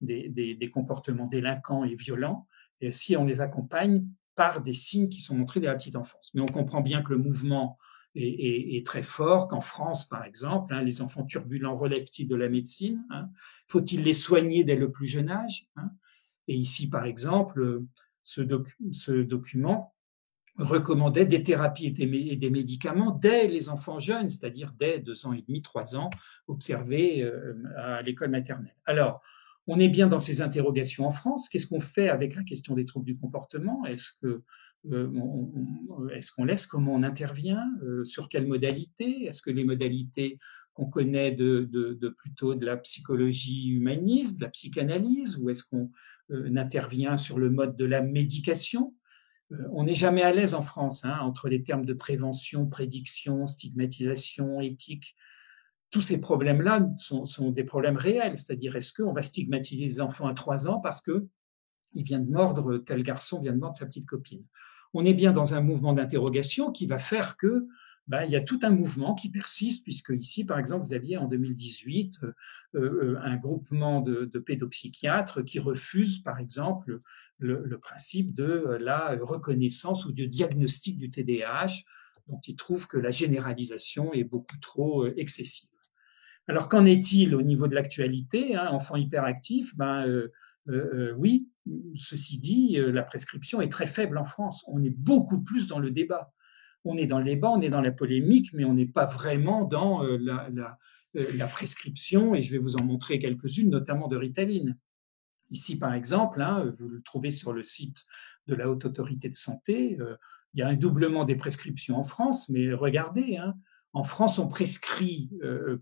des comportements délinquants et violents, et si on les accompagne par des signes qui sont montrés dès la petite enfance. Mais on comprend bien que le mouvement est très fort, qu'en France, par exemple, hein, les enfants turbulents relèvent-ils de la médecine, hein, faut-il les soigner dès le plus jeune âge, hein, et ici, par exemple, ce document recommandait des thérapies et des médicaments dès les enfants jeunes, c'est-à-dire dès 2 ans et demi, 3 ans, observés à l'école maternelle. Alors, on est bien dans ces interrogations en France. Qu'est-ce qu'on fait avec la question des troubles du comportement ? Est-ce qu'on laisse, comment on intervient, sur quelles modalités ? Est-ce que les modalités qu'on connaît plutôt de la psychologie humaniste, de la psychanalyse, ou est-ce qu'on intervient sur le mode de la médication ? On n'est jamais à l'aise en France, hein, entre les termes de prévention, prédiction, stigmatisation, éthique. Tous ces problèmes-là sont des problèmes réels, c'est-à-dire est-ce qu'on va stigmatiser les enfants à 3 ans parce que tel garçon vient de mordre sa petite copine. On est bien dans un mouvement d'interrogation qui va faire que il y a tout un mouvement qui persiste, puisque ici, par exemple, vous aviez en 2018 un groupement de pédopsychiatres qui refusent, par exemple, le principe de la reconnaissance ou du diagnostic du TDAH, dont ils trouvent que la généralisation est beaucoup trop excessive. Alors, qu'en est-il au niveau de l'actualité, hein, enfants hyperactifs, oui, ceci dit, la prescription est très faible en France. On est beaucoup plus dans le débat. On est dans le débat, on est dans la polémique, mais on n'est pas vraiment dans la prescription, et je vais vous en montrer quelques-unes, notamment de Ritaline. Ici, par exemple, hein, vous le trouvez sur le site de la Haute Autorité de Santé, il y a un doublement des prescriptions en France, mais regardez, hein, en France, on prescrit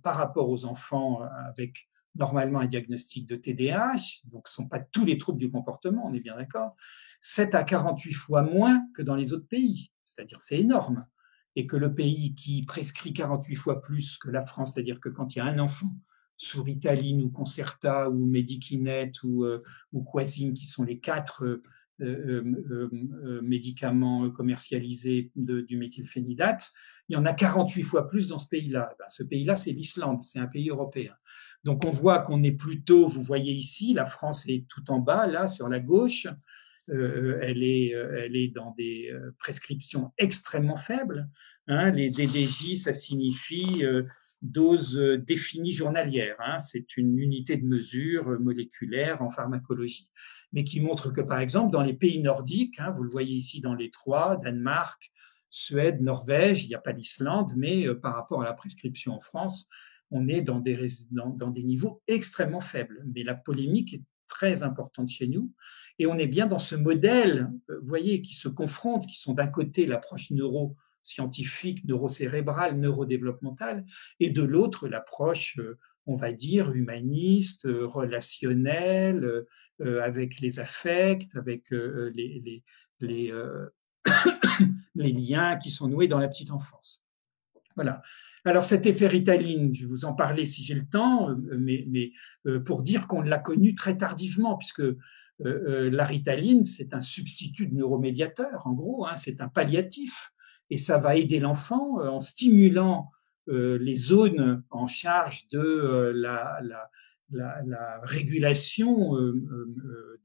par rapport aux enfants avec normalement un diagnostic de TDAH, donc ce ne sont pas tous les troubles du comportement, on est bien d'accord, 7 à 48 fois moins que dans les autres pays, c'est-à-dire c'est énorme, et que le pays qui prescrit 48 fois plus que la France, c'est-à-dire que quand il y a un enfant sur Ritaline ou Concerta ou Medikinet ou Quasim, qui sont les 4 médicaments commercialisés du méthylphénidate, il y en a 48 fois plus dans ce pays-là. Ce pays-là, c'est l'Islande, c'est un pays européen. Donc on voit qu'on est plutôt, vous voyez ici, la France est tout en bas, là, sur la gauche. Elle est dans des prescriptions extrêmement faibles. Les DDJ, ça signifie dose définie journalière. C'est une unité de mesure moléculaire en pharmacologie, mais qui montre que, par exemple, dans les pays nordiques, vous le voyez ici dans les 3, Danemark, Suède, Norvège, il n'y a pas l'Islande, mais par rapport à la prescription en France, on est dans des niveaux extrêmement faibles. Mais la polémique est très importante chez nous. Et on est bien dans ce modèle, vous voyez, qui se confrontent, qui sont d'un côté l'approche neuroscientifique, neurocérébrale, neurodéveloppementale, et de l'autre l'approche, on va dire, humaniste, relationnelle, avec les affects, avec les liens qui sont noués dans la petite enfance. Voilà. Alors, cet effet Ritaline, je vais vous en parler si j'ai le temps, mais pour dire qu'on l'a connu très tardivement, puisque la Ritaline, c'est un substitut de neuromédiateur, en gros, c'est un palliatif, et ça va aider l'enfant en stimulant les zones en charge de la régulation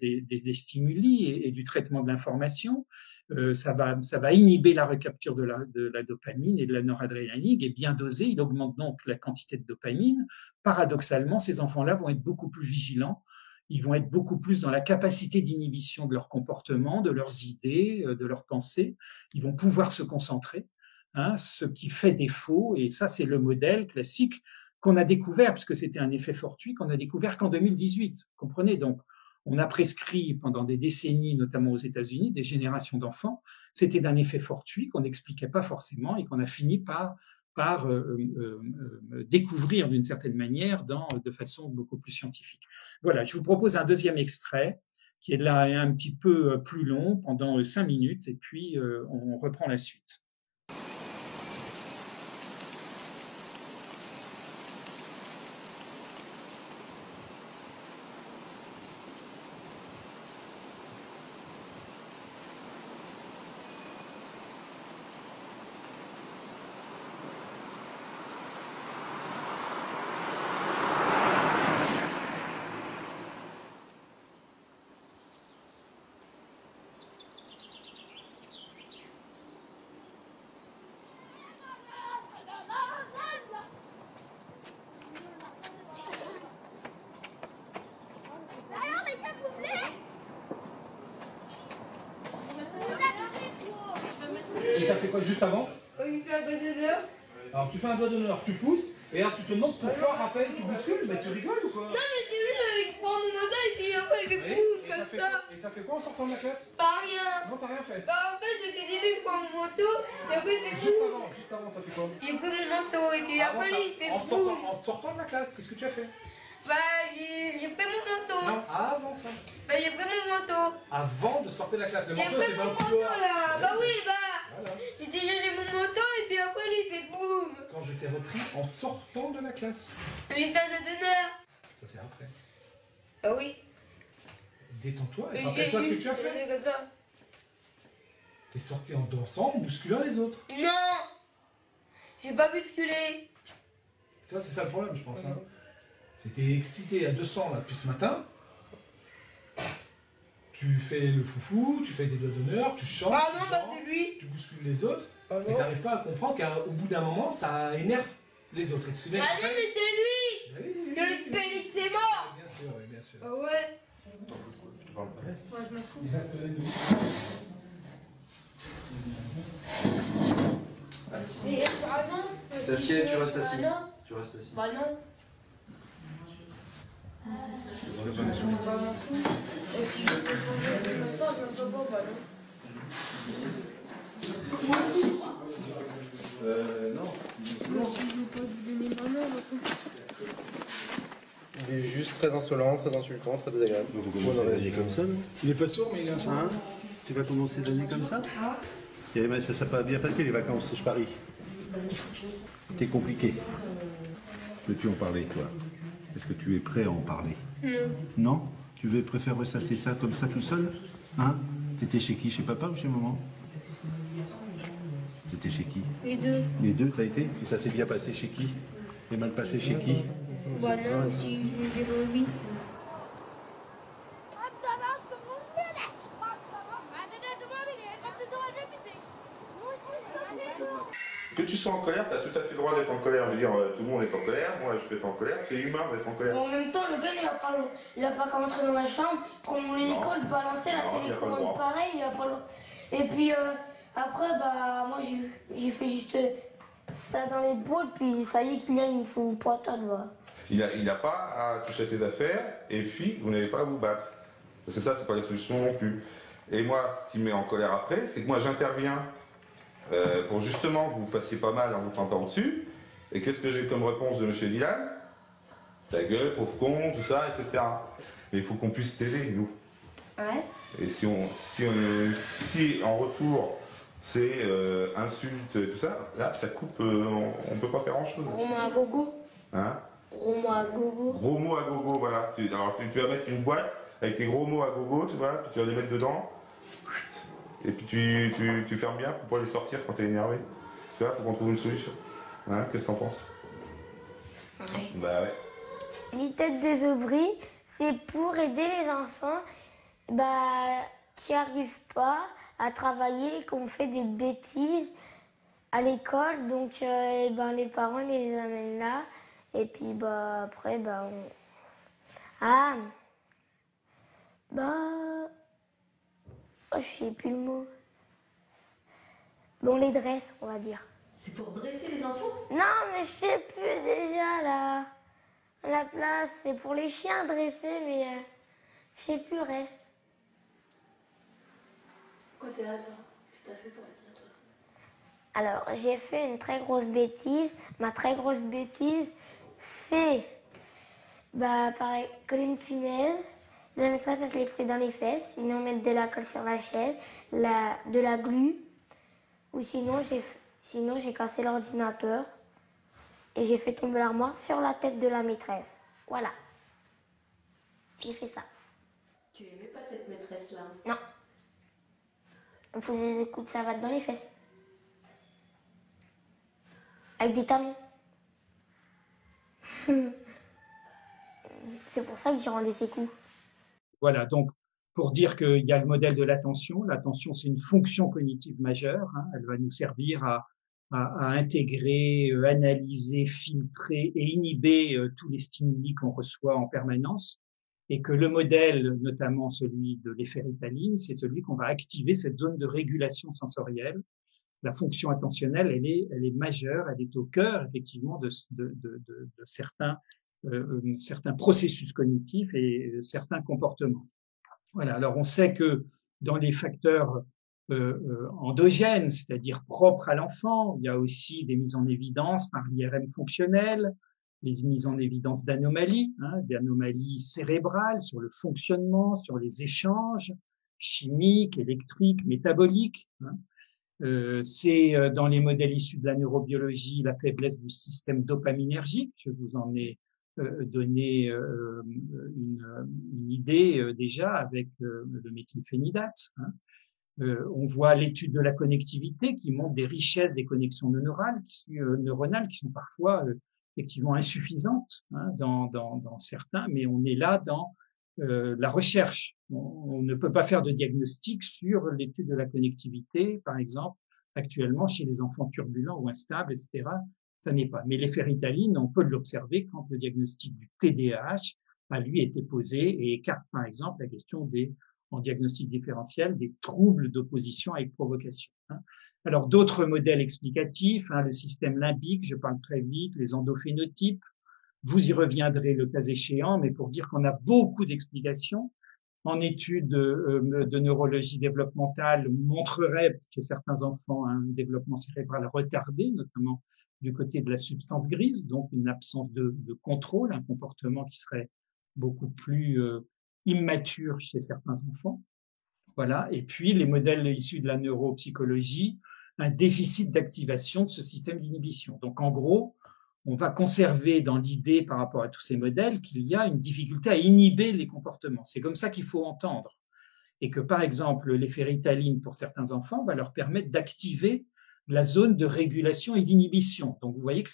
des stimuli et du traitement de l'information. Ça va inhiber la recapture de la dopamine et de la noradrénaline, et bien dosé, il augmente donc la quantité de dopamine. Paradoxalement, ces enfants-là vont être beaucoup plus vigilants, ils vont être beaucoup plus dans la capacité d'inhibition de leur comportement, de leurs idées, de leurs pensées, ils vont pouvoir se concentrer, ce qui fait défaut, et ça c'est le modèle classique qu'on a découvert, puisque c'était un effet fortuit, qu'on a découvert qu'en 2018, comprenez, donc on a prescrit pendant des décennies, notamment aux États-Unis, des générations d'enfants. C'était d'un effet fortuit qu'on n'expliquait pas forcément et qu'on a fini par découvrir d'une certaine manière de façon beaucoup plus scientifique. Voilà, je vous propose un deuxième extrait qui est là un petit peu plus long, pendant 5 minutes, et puis on reprend la suite. Et t'as fait quoi juste avant? Il fait un doigt d'honneur. Alors tu fais un doigt d'honneur, tu pousses, et alors tu te demandes pourquoi Raphaël tu bouscules, mais tu rigoles ou quoi? Non mais t'es juste avec prendre mon doigt et puis après il fait pouf comme ça. Et t'as fait quoi en sortant de la classe? Pas rien. Non, t'as rien fait. Bah en fait au début il prend mon manteau et après il fait pouf. Juste avant, t'as fait quoi? Il prend mon manteau et puis après il fait pouf. En sortant de la classe, qu'est-ce que tu as fait? Bah j'ai pris mon manteau. Non, avant ça. Bah j'ai pris mon manteau. Avant de sortir de la classe, le J'ai manteau pris c'est dans mon le manteau couloir. là. Bah oui bah. Voilà. J'ai déjà j'ai mon manteau et puis après il fait boum. Quand je t'ai repris en sortant de la classe. Lui fait un doigt d'honneur. Ça c'est après. Bah oui. Détends-toi et rappelle-toi ce que tu as fait. Comme ça. T'es sorti en dansant, en bousculant les autres. Non. J'ai pas bousculé. Tu vois, c'est ça le problème, je pense. C'était excité à 200 là, depuis ce matin. Tu fais le foufou, tu fais des doigts d'honneur, tu chantes, Ah tu non, bah danses, c'est lui. tu bouscules les autres, Ah et non. t'arrives pas à comprendre qu'au bout d'un moment, ça énerve les autres. Et tu sais bien Ah que- non, mais c'est lui. Bah oui, C'est lui qui paye que c'est mort. Bien sûr, oui, bien sûr. Ah ouais. Je te parle pas. Moi je m'en fous. Il reste les deux. Mais ah non. T'es assis, tu restes assis. Ah non. Tu restes assis. Bah non. Je vais Bah m'en fous. Et si je peux manger maintenant, je m'en sors pas, bah non. non. Il est juste très insolent, très insultant, très désagréable. Donc on commence l'année comme ça, non? Il est pas sourd, mais il est un Hein? Tu vas commencer l'année comme ça? Ça s'est pas bien passé les vacances, je parie. C'était compliqué. Peux-tu en parler, toi? Est-ce que tu es prêt à en parler? Non. Non? Tu préfères ressasser ça comme ça tout seul? Hein? T'étais chez qui? Chez papa ou chez maman? T'étais chez qui? Les deux. Les deux, t'as été? Et ça s'est bien passé chez qui? Et mal passé chez qui? Bah non, si j'ai pas envie. Que tu sois en colère, tu as tout à fait le droit d'être en colère. Je veux dire, tout le monde est en colère, moi je peux être en colère, c'est humain d'être en colère. Bon, en même temps, le gars, il a pas qu'à rentrer dans ma chambre, prendre mon hélico, balancer la télécommande pareil, il a pas le... Et puis après, bah, moi j'ai fait juste ça dans l'épaule, puis ça y est, qu'il vient, il me faut une poitate, bah. Il a pas à toucher à tes affaires, et puis vous n'avez pas à vous battre. Parce que ça, c'est pas la solution non plus. Et moi, ce qui me met en colère après, c'est que moi j'interviens pour justement que vous fassiez pas mal en vous tempant dessus. Et qu'est-ce que j'ai comme réponse de M. Dylan? Ta gueule, pauvre con, tout ça, etc. Mais il faut qu'on puisse t'aider, nous. Ouais. Et si en retour, c'est insulte, tout ça, là, ça coupe, on peut pas faire grand-chose. Gros mot à gogo. Hein? Gros mot à gogo. Gros mots à gogo, voilà. Alors tu vas mettre une boîte avec tes gros mots à gogo, tu vois, puis tu vas les mettre dedans. Et puis tu fermes bien pour pouvoir les sortir quand t'es énervé. Tu vois, faut qu'on trouve une solution. Hein, qu'est-ce que t'en penses? Ouais. Bah ouais. Les têtes des aubris, c'est pour aider les enfants qui n'arrivent pas à travailler, qui ont fait des bêtises à l'école. Donc les parents les amènent là. Et puis après, je sais plus le mot. On les dresse, on va dire. C'est pour dresser les enfants? Non, mais je sais plus déjà là. La place, c'est pour les chiens dressés, mais je sais plus le reste. Pourquoi t'es là, toi? Qu'est-ce que t'as fait pour être là, toi? Alors, j'ai fait une très grosse bêtise. Ma très grosse bêtise, c'est pareil, coller une punaise. La maîtresse, elle se l'est pris dans les fesses. Sinon, mettre de la colle sur la chaise, de la glu. Ou sinon, j'ai cassé l'ordinateur. Et j'ai fait tomber l'armoire sur la tête de la maîtresse. Voilà. J'ai fait ça. Tu aimais pas cette maîtresse-là? Non. On faisait des coups de savate dans les fesses. Avec des talons. C'est pour ça que j'ai rendu ces coups. Voilà, donc pour dire qu'il y a le modèle de l'attention. L'attention, c'est une fonction cognitive majeure. Hein. Elle va nous servir à intégrer, analyser, filtrer et inhiber tous les stimuli qu'on reçoit en permanence. Et que le modèle, notamment celui de l'effet Ritaline, c'est celui qu'on va activer cette zone de régulation sensorielle. La fonction attentionnelle, elle est majeure, elle est au cœur effectivement de certains processus cognitifs et certains comportements. Voilà. Alors on sait que dans les facteurs endogènes, c'est-à-dire propres à l'enfant, il y a aussi des mises en évidence par l'IRM fonctionnel, les mises en évidence d'anomalies, d'anomalies cérébrales sur le fonctionnement, sur les échanges chimiques, électriques, métaboliques. C'est dans les modèles issus de la neurobiologie la faiblesse du système dopaminergique. Je vous en ai donné une idée déjà avec le méthylphénidate. On voit l'étude de la connectivité qui montre des richesses des connexions neuronales qui sont parfois effectivement insuffisantes dans certains, mais on est là dans la recherche. On ne peut pas faire de diagnostic sur l'étude de la connectivité, par exemple, actuellement chez les enfants turbulents ou instables, etc. Ça n'est pas. Mais l'effet Ritaline, on peut l'observer quand le diagnostic du TDAH a lui été posé et écarte, par exemple, la question en diagnostic différentiel des troubles d'opposition avec provocation. Alors, d'autres modèles explicatifs, le système limbique, je parle très vite, les endophénotypes, vous y reviendrez le cas échéant, mais pour dire qu'on a beaucoup d'explications. En études de neurologie développementale, montrerait chez certains enfants un développement cérébral retardé, notamment du côté de la substance grise, donc une absence de contrôle, un comportement qui serait beaucoup plus immature chez certains enfants. Voilà. Et puis, les modèles issus de la neuropsychologie, un déficit d'activation de ce système d'inhibition. Donc, en gros, on va conserver dans l'idée par rapport à tous ces modèles qu'il y a une difficulté à inhiber les comportements. C'est comme ça qu'il faut entendre. Et que, par exemple, l'effet Ritaline pour certains enfants va leur permettre d'activer la zone de régulation et d'inhibition. Donc, vous voyez que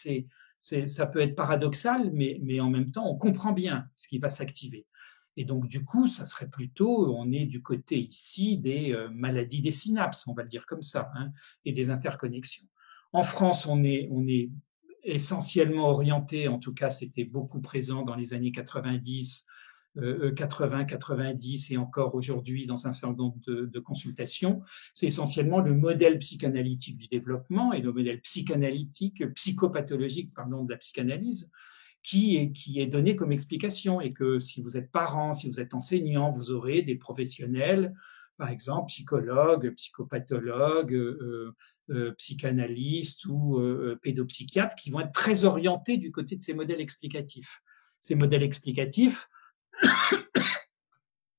ça peut être paradoxal, mais en même temps, on comprend bien ce qui va s'activer. Et donc, du coup, ça serait plutôt, on est du côté ici des maladies des synapses, on va le dire comme ça, hein, et des interconnexions. En France, on est essentiellement orienté, en tout cas, c'était beaucoup présent dans les années 90, 80, 90 et encore aujourd'hui dans un certain nombre de consultations, c'est essentiellement le modèle psychanalytique du développement et le modèle psychopathologique de la psychanalyse qui est donné comme explication, et que si vous êtes parent, si vous êtes enseignant, vous aurez des professionnels, par exemple psychologues, psychopathologues, psychanalystes ou pédopsychiatres qui vont être très orientés du côté de ces modèles explicatifs. Ces modèles explicatifs,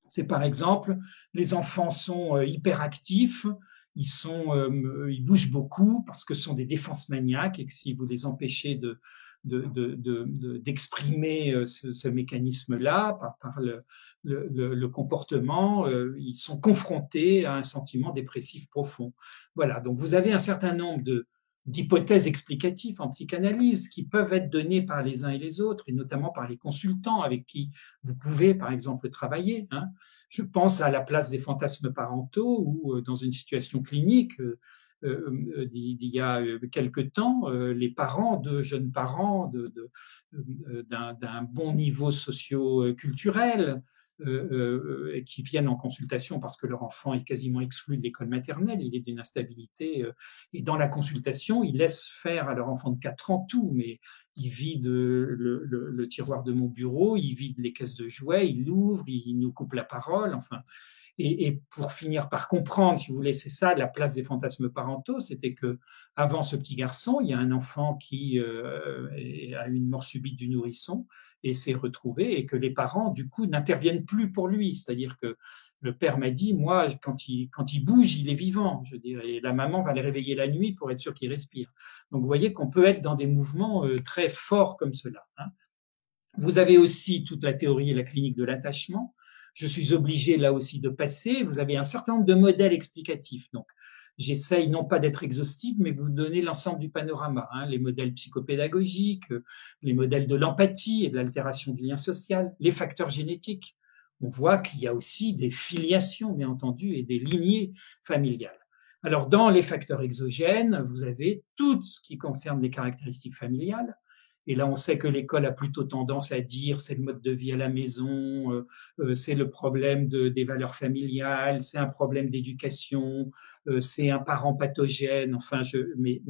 c'est par exemple, les enfants sont hyperactifs, ils bougent beaucoup parce que ce sont des défenses maniaques, et que si vous les empêchez d'exprimer ce mécanisme-là par le comportement, ils sont confrontés à un sentiment dépressif profond. Voilà, donc vous avez un certain nombre d'hypothèses explicatives en psychanalyse qui peuvent être données par les uns et les autres, et notamment par les consultants avec qui vous pouvez, par exemple, travailler. Hein. Je pense à la place des fantasmes parentaux, où dans une situation clinique, d'il y a quelque temps, les parents, de jeunes parents d'un bon niveau socio-culturel, qui viennent en consultation parce que leur enfant est quasiment exclu de l'école maternelle, il est d'une instabilité, et dans la consultation, ils laissent faire à leur enfant de 4 ans tout, mais ils vident le tiroir de mon bureau, ils vident les caisses de jouets, ils l'ouvrent, ils nous coupent la parole, enfin. Et pour finir par comprendre, si vous voulez, c'est ça la place des fantasmes parentaux, c'était que avant ce petit garçon, il y a un enfant qui a eu une mort subite du nourrisson et s'est retrouvé, et que les parents, du coup, n'interviennent plus pour lui. C'est-à-dire que le père m'a dit, moi, quand il bouge, il est vivant, je dirais, et la maman va le réveiller la nuit pour être sûr qu'il respire. Donc, vous voyez qu'on peut être dans des mouvements très forts comme cela. Hein. Vous avez aussi toute la théorie et la clinique de l'attachement. Je suis obligé là aussi de passer. Vous avez un certain nombre de modèles explicatifs. Donc, j'essaye non pas d'être exhaustive, mais vous donner l'ensemble du panorama. Hein, les modèles psychopédagogiques, les modèles de l'empathie et de l'altération du lien social, les facteurs génétiques. On voit qu'il y a aussi des filiations, bien entendu, et des lignées familiales. Alors, dans les facteurs exogènes, vous avez tout ce qui concerne les caractéristiques familiales. Et là, on sait que l'école a plutôt tendance à dire c'est le mode de vie à la maison, c'est le problème des valeurs familiales, c'est un problème d'éducation, c'est un parent pathogène. Enfin, mais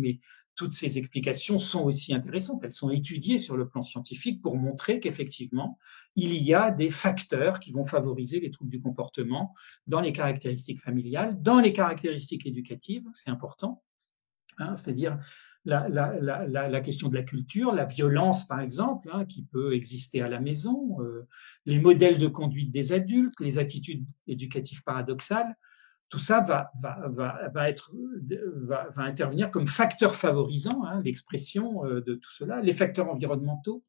toutes ces explications sont aussi intéressantes. Elles sont étudiées sur le plan scientifique pour montrer qu'effectivement, il y a des facteurs qui vont favoriser les troubles du comportement dans les caractéristiques familiales, dans les caractéristiques éducatives, c'est important, hein, c'est-à-dire la question de la culture, la violence par exemple, hein, qui peut exister à la maison, les modèles de conduite des adultes, les attitudes éducatives paradoxales, tout ça va intervenir comme facteur favorisant, hein, l'expression de tout cela. Les facteurs environnementaux,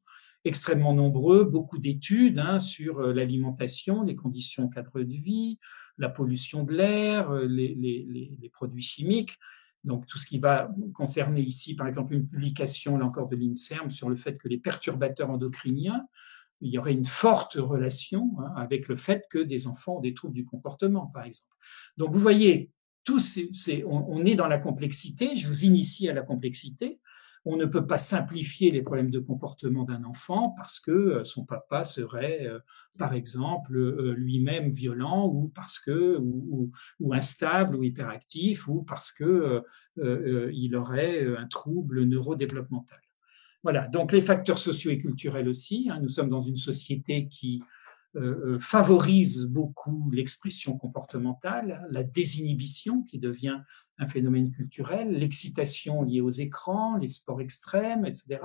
extrêmement nombreux, beaucoup d'études, hein, sur l'alimentation, les conditions cadre de vie, la pollution de l'air, les produits chimiques. Donc, tout ce qui va concerner ici, par exemple, une publication, là encore, de l'INSERM sur le fait que les perturbateurs endocriniens, il y aurait une forte relation, hein, avec le fait que des enfants ont des troubles du comportement, par exemple. Donc, vous voyez, on est dans la complexité, je vous initie à la complexité. On ne peut pas simplifier les problèmes de comportement d'un enfant parce que son papa serait, par exemple, lui-même violent, ou parce que ou instable ou hyperactif, ou parce que il aurait un trouble neurodéveloppemental. Voilà. Donc les facteurs sociaux et culturels aussi. Hein, nous sommes dans une société qui favorise beaucoup l'expression comportementale, la désinhibition qui devient un phénomène culturel, l'excitation liée aux écrans, les sports extrêmes, etc.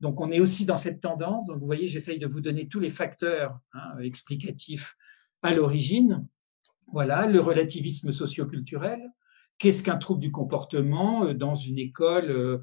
Donc on est aussi dans cette tendance. Donc vous voyez, j'essaye de vous donner tous les facteurs, hein, explicatifs à l'origine. Voilà, le relativisme socio-culturel Qu'est-ce qu'un trouble du comportement dans une école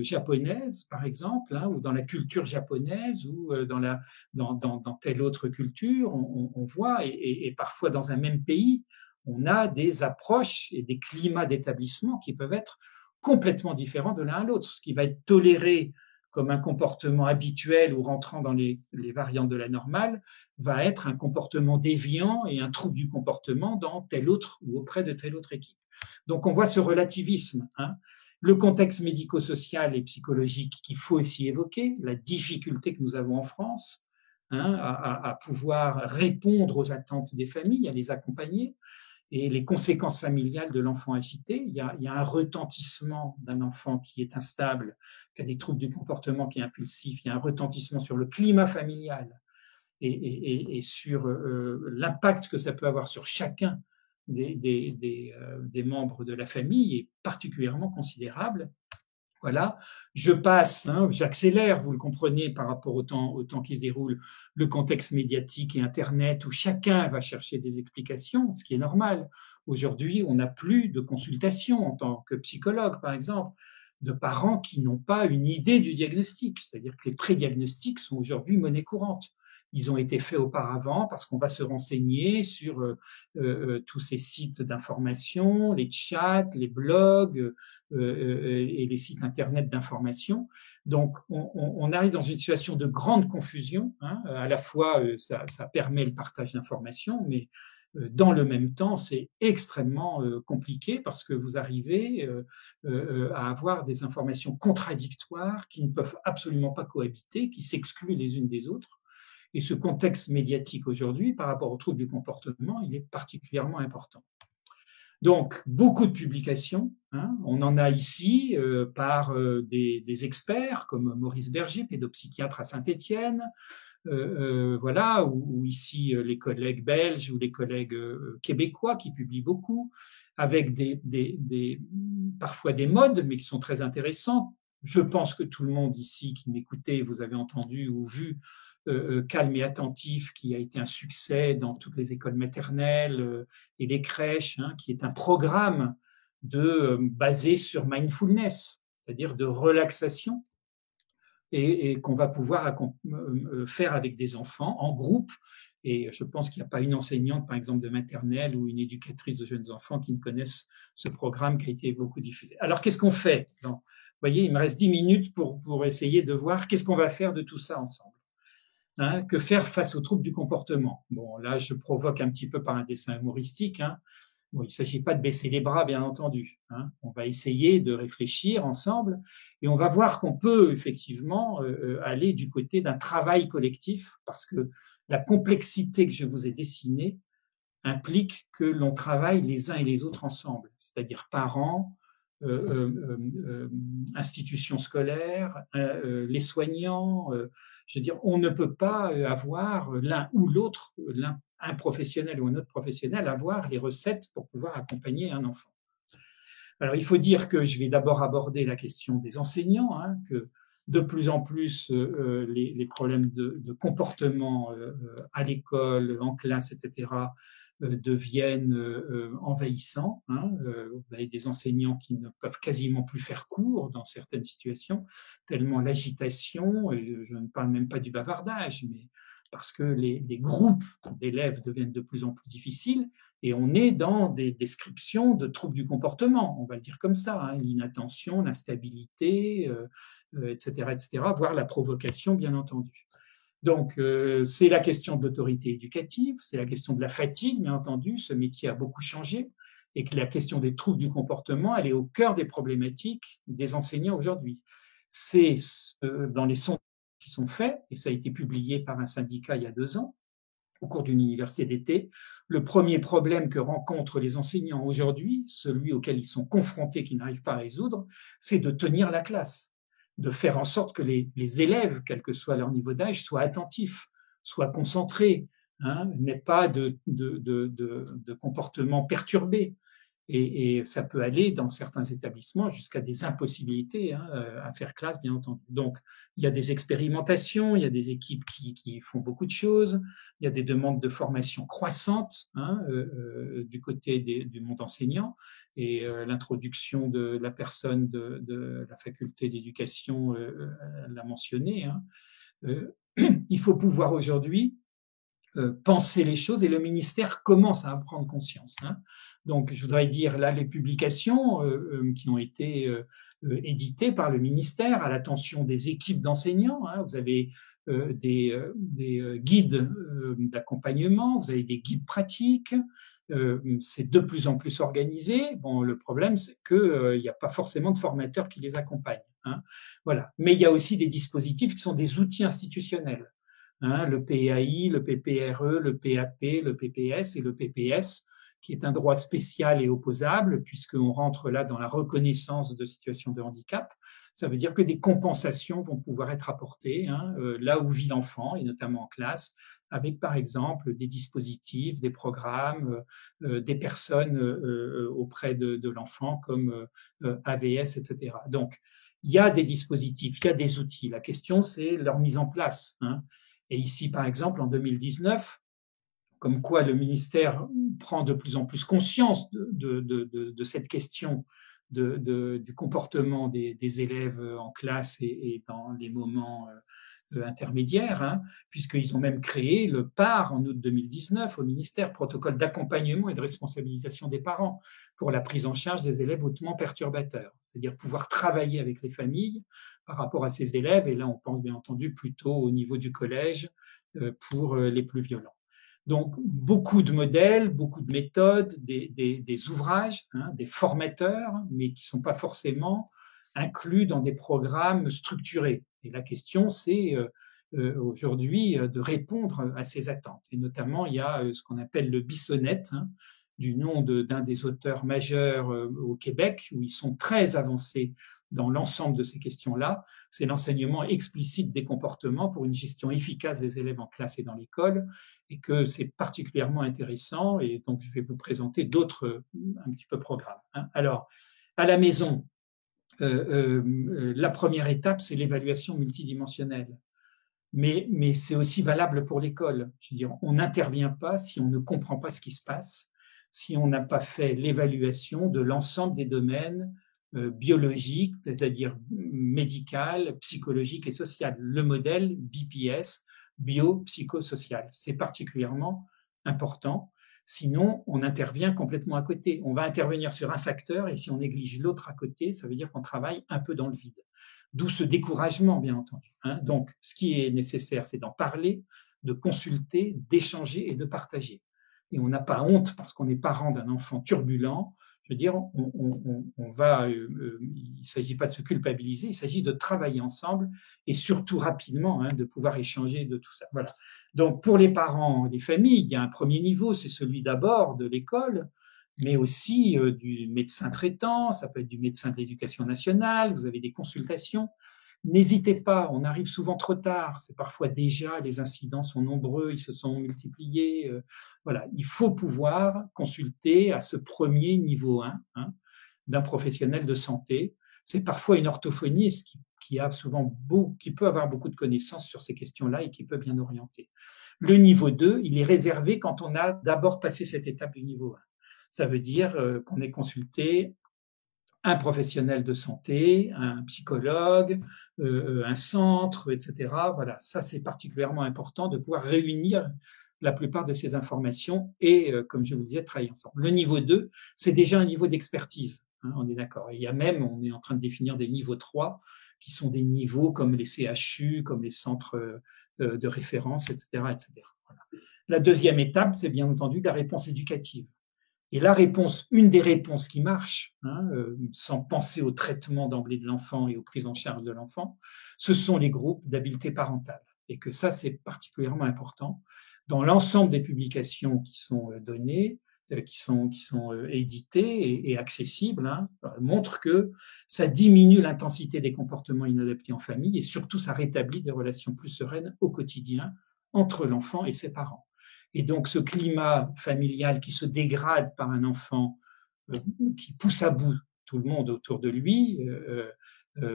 japonaise, par exemple, hein, ou dans la culture japonaise, ou dans telle autre culture, on voit, et parfois dans un même pays, on a des approches et des climats d'établissement qui peuvent être complètement différents de l'un à l'autre. Ce qui va être toléré comme un comportement habituel ou rentrant dans les variantes de la normale, va être un comportement déviant et un trouble du comportement dans telle autre ou auprès de telle autre équipe. Donc on voit ce relativisme, hein. Le contexte médico-social et psychologique qu'il faut aussi évoquer, la difficulté que nous avons en France, hein, à pouvoir répondre aux attentes des familles, à les accompagner, et les conséquences familiales de l'enfant agité. Il y a un retentissement d'un enfant qui est instable, qui a des troubles du comportement, qui est impulsif. Il y a un retentissement sur le climat familial et sur l'impact que ça peut avoir sur chacun des membres de la famille est particulièrement considérable. Voilà, je passe, hein, j'accélère, vous le comprenez, par rapport au temps qui se déroule, le contexte médiatique et Internet, où chacun va chercher des explications, ce qui est normal. Aujourd'hui, on n'a plus de consultation en tant que psychologue, par exemple, de parents qui n'ont pas une idée du diagnostic. C'est-à-dire que les prédiagnostics sont aujourd'hui monnaie courante. Ils ont été faits auparavant parce qu'on va se renseigner sur tous ces sites d'information, les chats, les blogs et les sites internet d'information. Donc, on arrive dans une situation de grande confusion, hein. À la fois, ça permet le partage d'informations, mais dans le même temps, c'est extrêmement compliqué parce que vous arrivez à avoir des informations contradictoires qui ne peuvent absolument pas cohabiter, qui s'excluent les unes des autres. Et ce contexte médiatique aujourd'hui, par rapport aux troubles du comportement, il est particulièrement important. Donc, beaucoup de publications, hein. On en a ici par des experts comme Maurice Berger, pédopsychiatre à Saint-Étienne, voilà, ou ici les collègues belges ou les collègues québécois qui publient beaucoup, avec parfois des modes, mais qui sont très intéressantes. Je pense que tout le monde ici qui m'écoutait, vous avez entendu ou vu Calme et attentif, qui a été un succès dans toutes les écoles maternelles et les crèches, hein, qui est un programme basé sur mindfulness, c'est-à-dire de relaxation, et qu'on va pouvoir faire avec des enfants en groupe. Et je pense qu'il n'y a pas une enseignante, par exemple, de maternelle ou une éducatrice de jeunes enfants qui ne connaissent ce programme qui a été beaucoup diffusé. Alors, qu'est-ce qu'on fait? Vous voyez, il me reste 10 minutes pour essayer de voir qu'est-ce qu'on va faire de tout ça ensemble. Hein, que faire face aux troubles du comportement? Bon, là, je provoque un petit peu par un dessin humoristique, hein. Bon, il ne s'agit pas de baisser les bras, bien entendu, hein. On va essayer de réfléchir ensemble et on va voir qu'on peut effectivement aller du côté d'un travail collectif, parce que la complexité que je vous ai dessinée implique que l'on travaille les uns et les autres ensemble, c'est-à-dire parents, institutions scolaires, les soignants. Je veux dire, on ne peut pas avoir l'un ou l'autre, un professionnel ou un autre professionnel, avoir les recettes pour pouvoir accompagner un enfant. Alors, il faut dire que je vais d'abord aborder la question des enseignants, hein, que de plus en plus, les problèmes de comportement à l'école, en classe, etc., deviennent envahissants, hein. Vous avez des enseignants qui ne peuvent quasiment plus faire cours dans certaines situations, tellement l'agitation, et je ne parle même pas du bavardage, mais parce que les groupes d'élèves deviennent de plus en plus difficiles, et on est dans des descriptions de troubles du comportement, on va le dire comme ça, hein, l'inattention, l'instabilité, etc., voire la provocation, bien entendu. Donc, c'est la question de l'autorité éducative, c'est la question de la fatigue, bien entendu. Ce métier a beaucoup changé et que la question des troubles du comportement, elle est au cœur des problématiques des enseignants aujourd'hui. C'est dans les sondages qui sont faits, et ça a été publié par un syndicat il y a 2 ans, au cours d'une université d'été, le premier problème que rencontrent les enseignants aujourd'hui, celui auquel ils sont confrontés, qu'ils n'arrivent pas à résoudre, c'est de tenir la classe, de faire en sorte que les élèves, quel que soit leur niveau d'âge, soient attentifs, soient concentrés, hein, n'aient pas de comportement perturbé. Et ça peut aller dans certains établissements jusqu'à des impossibilités à faire classe, bien entendu. Donc, il y a des expérimentations, il y a des équipes qui font beaucoup de choses, il y a des demandes de formation croissantes du côté du monde enseignant, et l'introduction de la personne de la faculté d'éducation l'a mentionné. Il faut pouvoir aujourd'hui penser les choses, et le ministère commence à en prendre conscience. Donc, je voudrais dire là les publications qui ont été éditées par le ministère à l'attention des équipes d'enseignants. Vous avez des guides d'accompagnement, vous avez des guides pratiques. C'est de plus en plus organisé. Bon, le problème, c'est qu'il n'y a pas forcément de formateurs qui les accompagnent. Voilà. Mais il y a aussi des dispositifs qui sont des outils institutionnels. Le PAI, le PPRE, le PAP, le PPS et le PPS, qui est un droit spécial et opposable, puisqu'on rentre là dans la reconnaissance de situations de handicap. Ça veut dire que des compensations vont pouvoir être apportées là où vit l'enfant, et notamment en classe, avec par exemple des dispositifs, des programmes, des personnes auprès de l'enfant comme AVS, etc. Donc, il y a des dispositifs, il y a des outils. La question, c'est leur mise en place. Et ici, par exemple, en 2019, comme quoi le ministère prend de plus en plus conscience de cette question du comportement des élèves en classe et dans les moments intermédiaires, puisqu'ils ont même créé le PAR en août 2019 au ministère, protocole d'accompagnement et de responsabilisation des parents pour la prise en charge des élèves hautement perturbateurs, c'est-à-dire pouvoir travailler avec les familles par rapport à ces élèves, et là on pense bien entendu plutôt au niveau du collège pour les plus violents. Donc, beaucoup de modèles, beaucoup de méthodes, des ouvrages, des formateurs, mais qui ne sont pas forcément inclus dans des programmes structurés. Et la question, c'est aujourd'hui de répondre à ces attentes. Et notamment, il y a ce qu'on appelle le Bissonnette, du nom d'un des auteurs majeurs au Québec, où ils sont très avancés dans l'ensemble de ces questions-là. C'est l'enseignement explicite des comportements pour une gestion efficace des élèves en classe et dans l'école, et que c'est particulièrement intéressant. Et donc, je vais vous présenter d'autres un petit peu programmes. Alors, à la maison, la première étape, c'est l'évaluation multidimensionnelle. Mais c'est aussi valable pour l'école. Je veux dire, on n'intervient pas si on ne comprend pas ce qui se passe, si on n'a pas fait l'évaluation de l'ensemble des domaines biologique, c'est-à-dire médical, psychologique et social. Le modèle BPS, bio-psychosocial, c'est particulièrement important. Sinon, on intervient complètement à côté. On va intervenir sur un facteur, et si on néglige l'autre à côté, ça veut dire qu'on travaille un peu dans le vide. D'où ce découragement, bien entendu. Donc, ce qui est nécessaire, c'est d'en parler, de consulter, d'échanger et de partager. Et on n'a pas honte parce qu'on est parent d'un enfant turbulent. Je veux dire, il ne s'agit pas de se culpabiliser, il s'agit de travailler ensemble et surtout rapidement, de pouvoir échanger de tout ça. Voilà. Donc, pour les parents, les familles, il y a un premier niveau, c'est celui d'abord de l'école, mais aussi du médecin traitant, ça peut être du médecin de l'éducation nationale, vous avez des consultations. N'hésitez pas, on arrive souvent trop tard, c'est parfois déjà, les incidents sont nombreux, ils se sont multipliés. Voilà, il faut pouvoir consulter à ce premier niveau 1 d'un professionnel de santé. C'est parfois une orthophoniste qui peut avoir beaucoup de connaissances sur ces questions-là et qui peut bien orienter. Le niveau 2, il est réservé quand on a d'abord passé cette étape du niveau 1. Ça veut dire qu'on est consulté un professionnel de santé, un psychologue, un centre, etc. Voilà, ça c'est particulièrement important de pouvoir réunir la plupart de ces informations et, comme je vous le disais, travailler ensemble. Le niveau 2, c'est déjà un niveau d'expertise, on est d'accord. Il y a même, on est en train de définir des niveaux 3, qui sont des niveaux comme les CHU, comme les centres de référence, etc. etc. Voilà. La deuxième étape, c'est bien entendu la réponse éducative. Et la réponse, une des réponses qui marche, sans penser au traitement d'emblée de l'enfant et aux prises en charge de l'enfant, ce sont les groupes d'habileté parentale. Et que ça, c'est particulièrement important. Dans l'ensemble des publications qui sont données, qui sont éditées et accessibles, montrent que ça diminue l'intensité des comportements inadaptés en famille et surtout, ça rétablit des relations plus sereines au quotidien entre l'enfant et ses parents. Et donc, ce climat familial qui se dégrade par un enfant qui pousse à bout tout le monde autour de lui,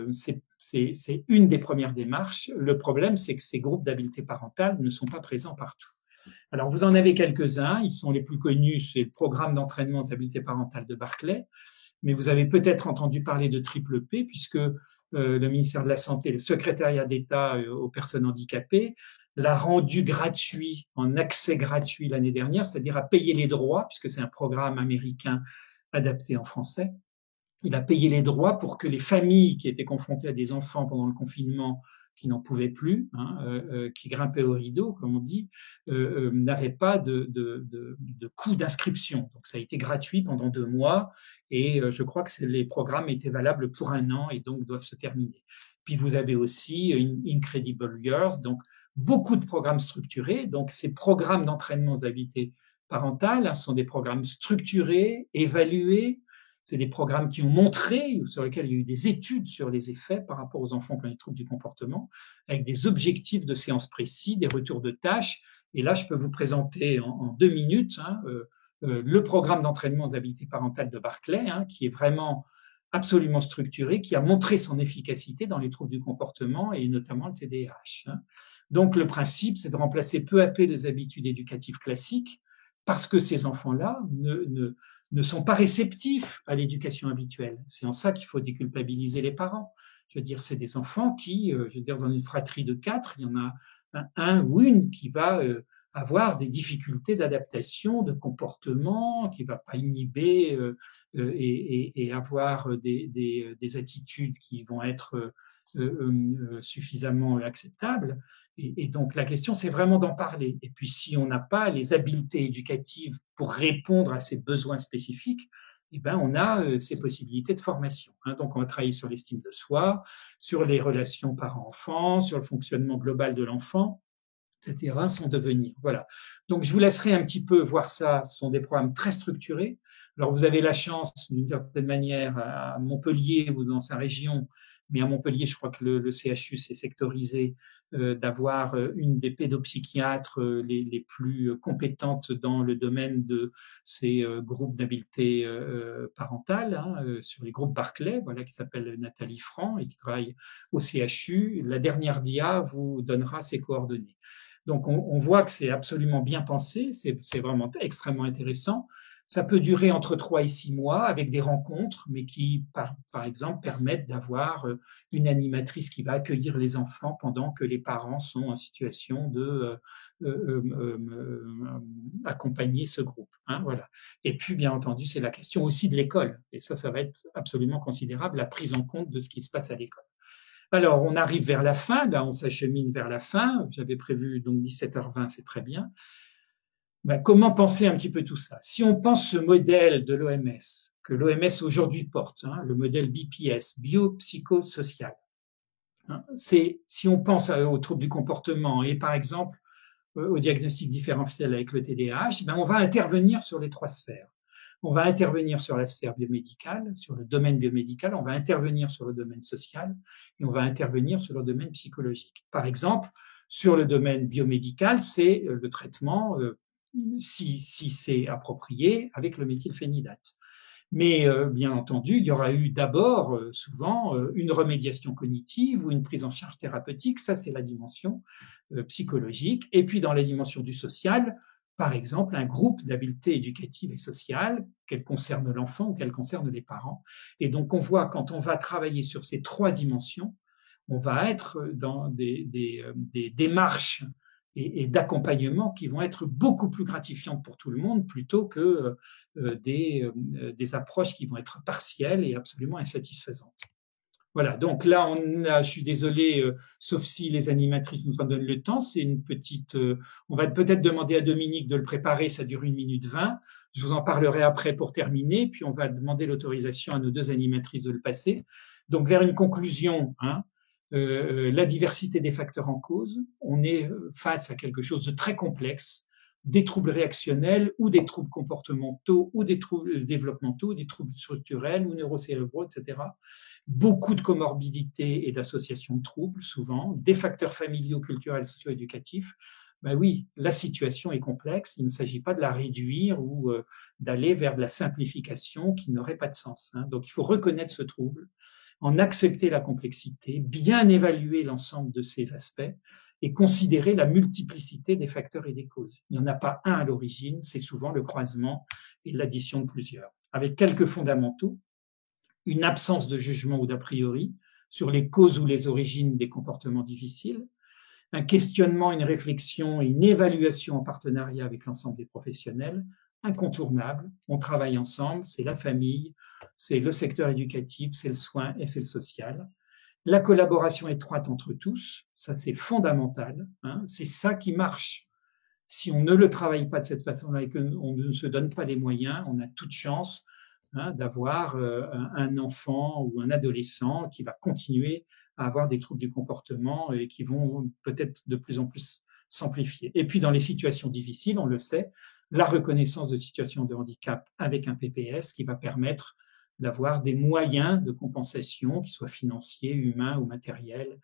c'est une des premières démarches. Le problème, c'est que ces groupes d'habileté parentale ne sont pas présents partout. Alors, vous en avez quelques-uns, ils sont les plus connus, c'est le programme d'entraînement aux habiletés parentales de Barclay, mais vous avez peut-être entendu parler de Triple P, puisque le ministère de la Santé, le secrétariat d'État aux personnes handicapées, l'a rendu gratuit, en accès gratuit l'année dernière, c'est-à-dire à payer les droits, puisque c'est un programme américain adapté en français. Il a payé les droits pour que les familles qui étaient confrontées à des enfants pendant le confinement qui n'en pouvaient plus, qui grimpaient au rideau, comme on dit, n'avaient pas de coût d'inscription. Donc ça a été gratuit pendant 2 mois et je crois que les programmes étaient valables pour 1 an et donc doivent se terminer. Puis vous avez aussi Incredible Girls, donc beaucoup de programmes structurés. Donc ces programmes d'entraînement aux habiletés parentales sont des programmes structurés, évalués. C'est des programmes qui ont montré, sur lesquels il y a eu des études sur les effets par rapport aux enfants qui ont des troubles du comportement, avec des objectifs de séance précis, des retours de tâches. Et là, je peux vous présenter en 2 minutes le programme d'entraînement aux habiletés parentales de Barclay, qui est vraiment absolument structuré, qui a montré son efficacité dans les troubles du comportement et notamment le TDAH. Donc, le principe, c'est de remplacer peu à peu les habitudes éducatives classiques parce que ces enfants-là ne sont pas réceptifs à l'éducation habituelle. C'est en ça qu'il faut déculpabiliser les parents. Je veux dire, c'est des enfants qui, je veux dire, dans une fratrie de 4, il y en a un ou une qui va avoir des difficultés d'adaptation, de comportement, qui ne va pas inhiber et avoir des attitudes qui vont être suffisamment acceptables. Et donc, la question, c'est vraiment d'en parler. Et puis, si on n'a pas les habiletés éducatives pour répondre à ces besoins spécifiques, eh ben, on a ces possibilités de formation. Donc, on va travailler sur l'estime de soi, sur les relations parents-enfants, sur le fonctionnement global de l'enfant, etc., son devenir. Voilà. Donc, je vous laisserai un petit peu voir ça. Ce sont des programmes très structurés. Alors, vous avez la chance, d'une certaine manière, à Montpellier ou dans sa région, mais à Montpellier, je crois que le CHU s'est sectorisé, d'avoir une des pédopsychiatres les plus compétentes dans le domaine de ces groupes d'habileté parentale, sur les groupes Barclay, voilà, qui s'appelle Nathalie Franc et qui travaille au CHU. La dernière dia vous donnera ses coordonnées. Donc, on voit que c'est absolument bien pensé, c'est vraiment extrêmement intéressant. Ça peut durer entre 3 et 6 mois avec des rencontres, mais qui, par exemple, permettent d'avoir une animatrice qui va accueillir les enfants pendant que les parents sont en situation de accompagner ce groupe. Voilà. Et puis, bien entendu, c'est la question aussi de l'école. Et ça va être absolument considérable, la prise en compte de ce qui se passe à l'école. Alors, on arrive vers la fin, là, on s'achemine vers la fin. J'avais prévu donc 17h20, c'est très bien. Comment penser un petit peu tout ça? Si on pense ce modèle de l'OMS, que l'OMS aujourd'hui porte, le modèle BPS, biopsychosocial, si on pense aux troubles du comportement et par exemple au diagnostic différentiel avec le TDAH, on va intervenir sur les 3 sphères. On va intervenir sur la sphère biomédicale, sur le domaine biomédical, on va intervenir sur le domaine social et on va intervenir sur le domaine psychologique. Par exemple, sur le domaine biomédical, c'est le traitement si c'est approprié, avec le méthylphénidate. Mais bien entendu, il y aura eu d'abord, souvent, une remédiation cognitive ou une prise en charge thérapeutique, ça c'est la dimension psychologique. Et puis dans la dimension du social, par exemple, un groupe d'habiletés éducatives et sociales, qu'elles concernent l'enfant ou qu'elles concernent les parents. Et donc on voit, quand on va travailler sur ces 3 dimensions, on va être dans des démarches et d'accompagnement qui vont être beaucoup plus gratifiantes pour tout le monde plutôt que des approches qui vont être partielles et absolument insatisfaisantes. Voilà, donc là, je suis désolé, sauf si les animatrices nous en donnent le temps, c'est une petite... on va peut-être demander à Dominique de le préparer, ça dure 1 minute 20. Je vous en parlerai après pour terminer, puis on va demander l'autorisation à nos 2 animatrices de le passer. Donc vers une conclusion, la diversité des facteurs en cause, on est face à quelque chose de très complexe, des troubles réactionnels ou des troubles comportementaux ou des troubles développementaux, des troubles structurels ou neurocérébraux, etc. Beaucoup de comorbidités et d'associations de troubles, souvent, des facteurs familiaux, culturels, socio-éducatifs. Ben oui, la situation est complexe, il ne s'agit pas de la réduire ou d'aller vers de la simplification qui n'aurait pas de sens. Hein. Donc il faut reconnaître ce trouble, en accepter la complexité, bien évaluer l'ensemble de ces aspects et considérer la multiplicité des facteurs et des causes. Il n'y en a pas un à l'origine, c'est souvent le croisement et l'addition de plusieurs. Avec quelques fondamentaux, une absence de jugement ou d'a priori sur les causes ou les origines des comportements difficiles, un questionnement, une réflexion et une évaluation en partenariat avec l'ensemble des professionnels, incontournable. On travaille ensemble, c'est la famille, c'est le secteur éducatif, c'est le soin et c'est le social. La collaboration étroite entre tous, ça c'est fondamental, hein, c'est ça qui marche. Si on ne le travaille pas de cette façon-là et qu'on ne se donne pas les moyens, on a toute chance d'avoir un enfant ou un adolescent qui va continuer à avoir des troubles du comportement et qui vont peut-être de plus en plus s'amplifier. Et puis dans les situations difficiles, on le sait, la reconnaissance de situations de handicap avec un PPS qui va permettre d'avoir des moyens de compensation, qui soient financiers, humains ou matériels,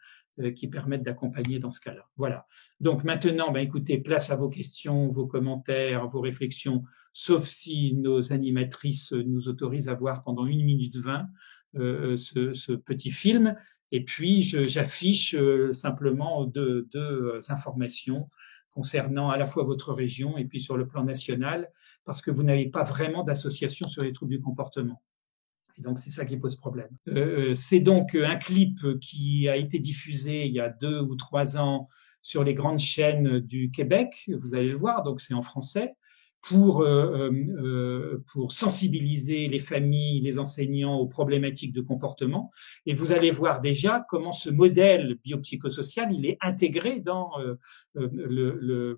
qui permettent d'accompagner dans ce cas-là. Voilà. Donc maintenant, ben écoutez, place à vos questions, vos commentaires, vos réflexions, sauf si nos animatrices nous autorisent à voir pendant 1 minute 20 ce petit film. Et puis, j'affiche simplement deux informations concernant à la fois votre région et puis sur le plan national, parce que vous n'avez pas vraiment d'association sur les troubles du comportement. Et donc, c'est ça qui pose problème. C'est donc un clip qui a été diffusé il y a 2 ou 3 ans sur les grandes chaînes du Québec. Vous allez le voir, donc c'est en français. Pour sensibiliser les familles, les enseignants aux problématiques de comportement. Et vous allez voir déjà comment ce modèle biopsychosocial, il est intégré dans le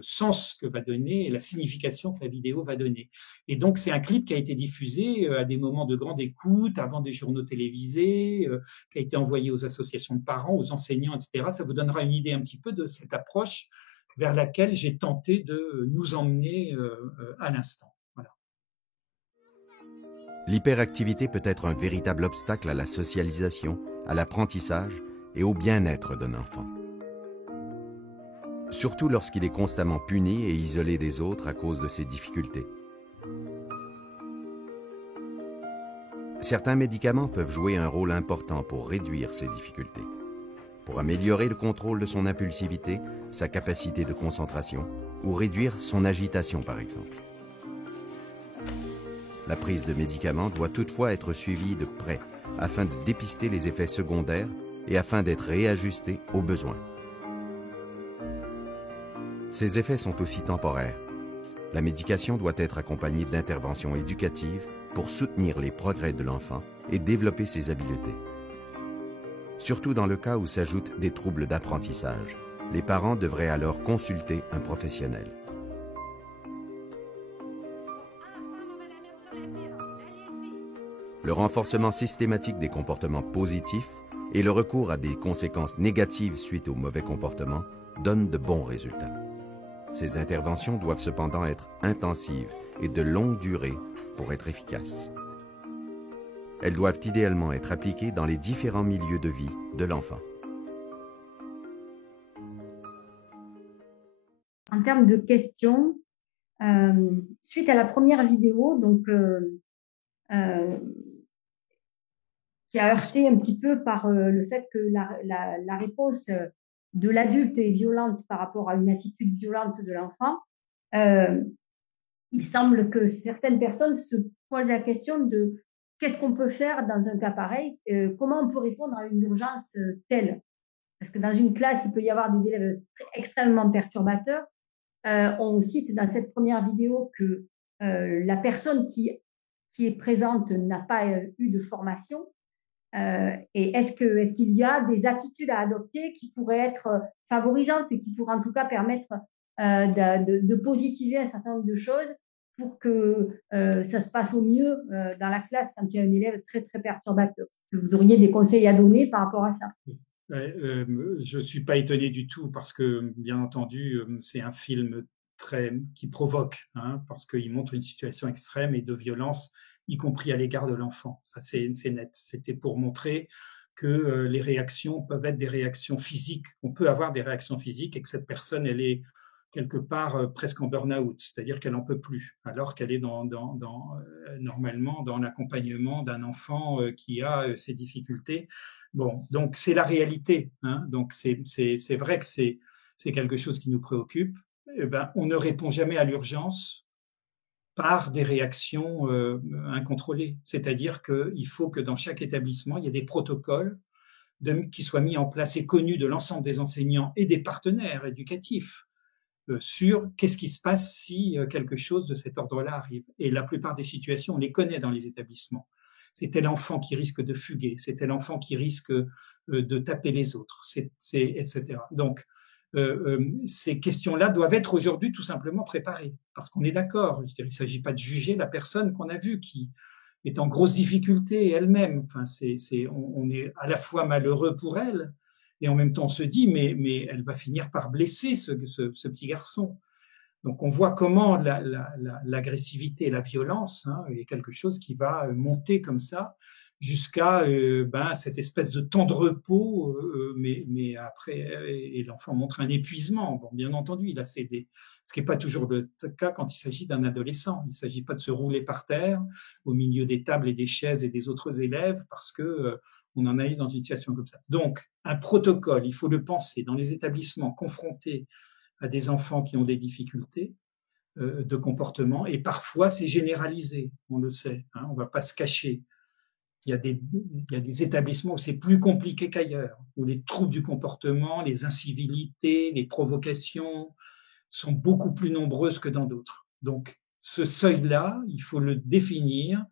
sens que va donner et la signification que la vidéo va donner. Et donc, c'est un clip qui a été diffusé à des moments de grande écoute, avant des journaux télévisés, qui a été envoyé aux associations de parents, aux enseignants, etc. Ça vous donnera une idée un petit peu de cette approche vers laquelle j'ai tenté de nous emmener à l'instant. Voilà. L'hyperactivité peut être un véritable obstacle à la socialisation, à l'apprentissage et au bien-être d'un enfant. Surtout lorsqu'il est constamment puni et isolé des autres à cause de ses difficultés. Certains médicaments peuvent jouer un rôle important pour réduire ces difficultés, pour améliorer le contrôle de son impulsivité, sa capacité de concentration, ou réduire son agitation par exemple. La prise de médicaments doit toutefois être suivie de près, afin de dépister les effets secondaires et afin d'être réajustée aux besoins. Ces effets sont aussi temporaires. La médication doit être accompagnée d'interventions éducatives pour soutenir les progrès de l'enfant et développer ses habiletés. Surtout dans le cas où s'ajoutent des troubles d'apprentissage. Les parents devraient alors consulter un professionnel. Le renforcement systématique des comportements positifs et le recours à des conséquences négatives suite au mauvais comportement donnent de bons résultats. Ces interventions doivent cependant être intensives et de longue durée pour être efficaces. Elles doivent idéalement être appliquées dans les différents milieux de vie de l'enfant. En termes de questions, suite à la première vidéo, donc, qui a heurté un petit peu par le fait que la réponse de l'adulte est violente par rapport à une attitude violente de l'enfant, il semble que certaines personnes se posent la question de qu'est-ce qu'on peut faire dans un cas pareil, comment on peut répondre à une urgence telle. Parce que dans une classe, il peut y avoir des élèves extrêmement perturbateurs. On cite dans cette première vidéo que la personne qui est présente n'a pas eu de formation. Et est-ce qu'il y a des attitudes à adopter qui pourraient être favorisantes et qui pourraient en tout cas permettre de positiver un certain nombre de choses pour que ça se passe au mieux dans la classe quand il y a un élève très, très perturbateur? Est-ce que vous auriez des conseils à donner par rapport à ça? Je ne suis pas étonné du tout parce que, bien entendu, c'est un film qui provoque, hein, parce qu'il montre une situation extrême et de violence, y compris à l'égard de l'enfant. Ça, c'est net. C'était pour montrer que les réactions peuvent être des réactions physiques. On peut avoir des réactions physiques et que cette personne, elle est quelque part presque en burn-out, c'est-à-dire qu'elle n'en peut plus, alors qu'elle est normalement dans l'accompagnement d'un enfant qui a ces difficultés. Bon, donc c'est la réalité, hein. Donc c'est vrai que c'est quelque chose qui nous préoccupe. Eh ben, on ne répond jamais à l'urgence par des réactions incontrôlées. C'est-à-dire qu'il faut que dans chaque établissement, il y ait des protocoles qui soient mis en place et connus de l'ensemble des enseignants et des partenaires éducatifs sur qu'est-ce qui se passe si quelque chose de cet ordre-là arrive. Et la plupart des situations, on les connaît dans les établissements. C'est tel enfant qui risque de fuguer, c'est tel enfant qui risque de taper les autres, etc. Donc, ces questions-là doivent être aujourd'hui tout simplement préparées, parce qu'on est d'accord. Il ne s'agit pas de juger la personne qu'on a vue qui est en grosse difficulté elle-même. Enfin, on est à la fois malheureux pour elle, et en même temps on se dit mais elle va finir par blesser ce petit garçon. Donc on voit comment l'agressivité et la violence est quelque chose qui va monter comme ça jusqu'à cette espèce de temps de repos, mais après, et l'enfant montre un épuisement. Bon, bien entendu, il a cédé. Ce qui n'est pas toujours le cas quand il s'agit d'un adolescent. Il ne s'agit pas de se rouler par terre au milieu des tables et des chaises et des autres élèves parce que on en a eu dans une situation comme ça. Donc, un protocole, il faut le penser dans les établissements confrontés à des enfants qui ont des difficultés de comportement, et parfois c'est généralisé, on le sait, on ne va pas se cacher. Il y a des établissements où c'est plus compliqué qu'ailleurs, où les troubles du comportement, les incivilités, les provocations sont beaucoup plus nombreuses que dans d'autres. Donc, ce seuil-là, il faut le définir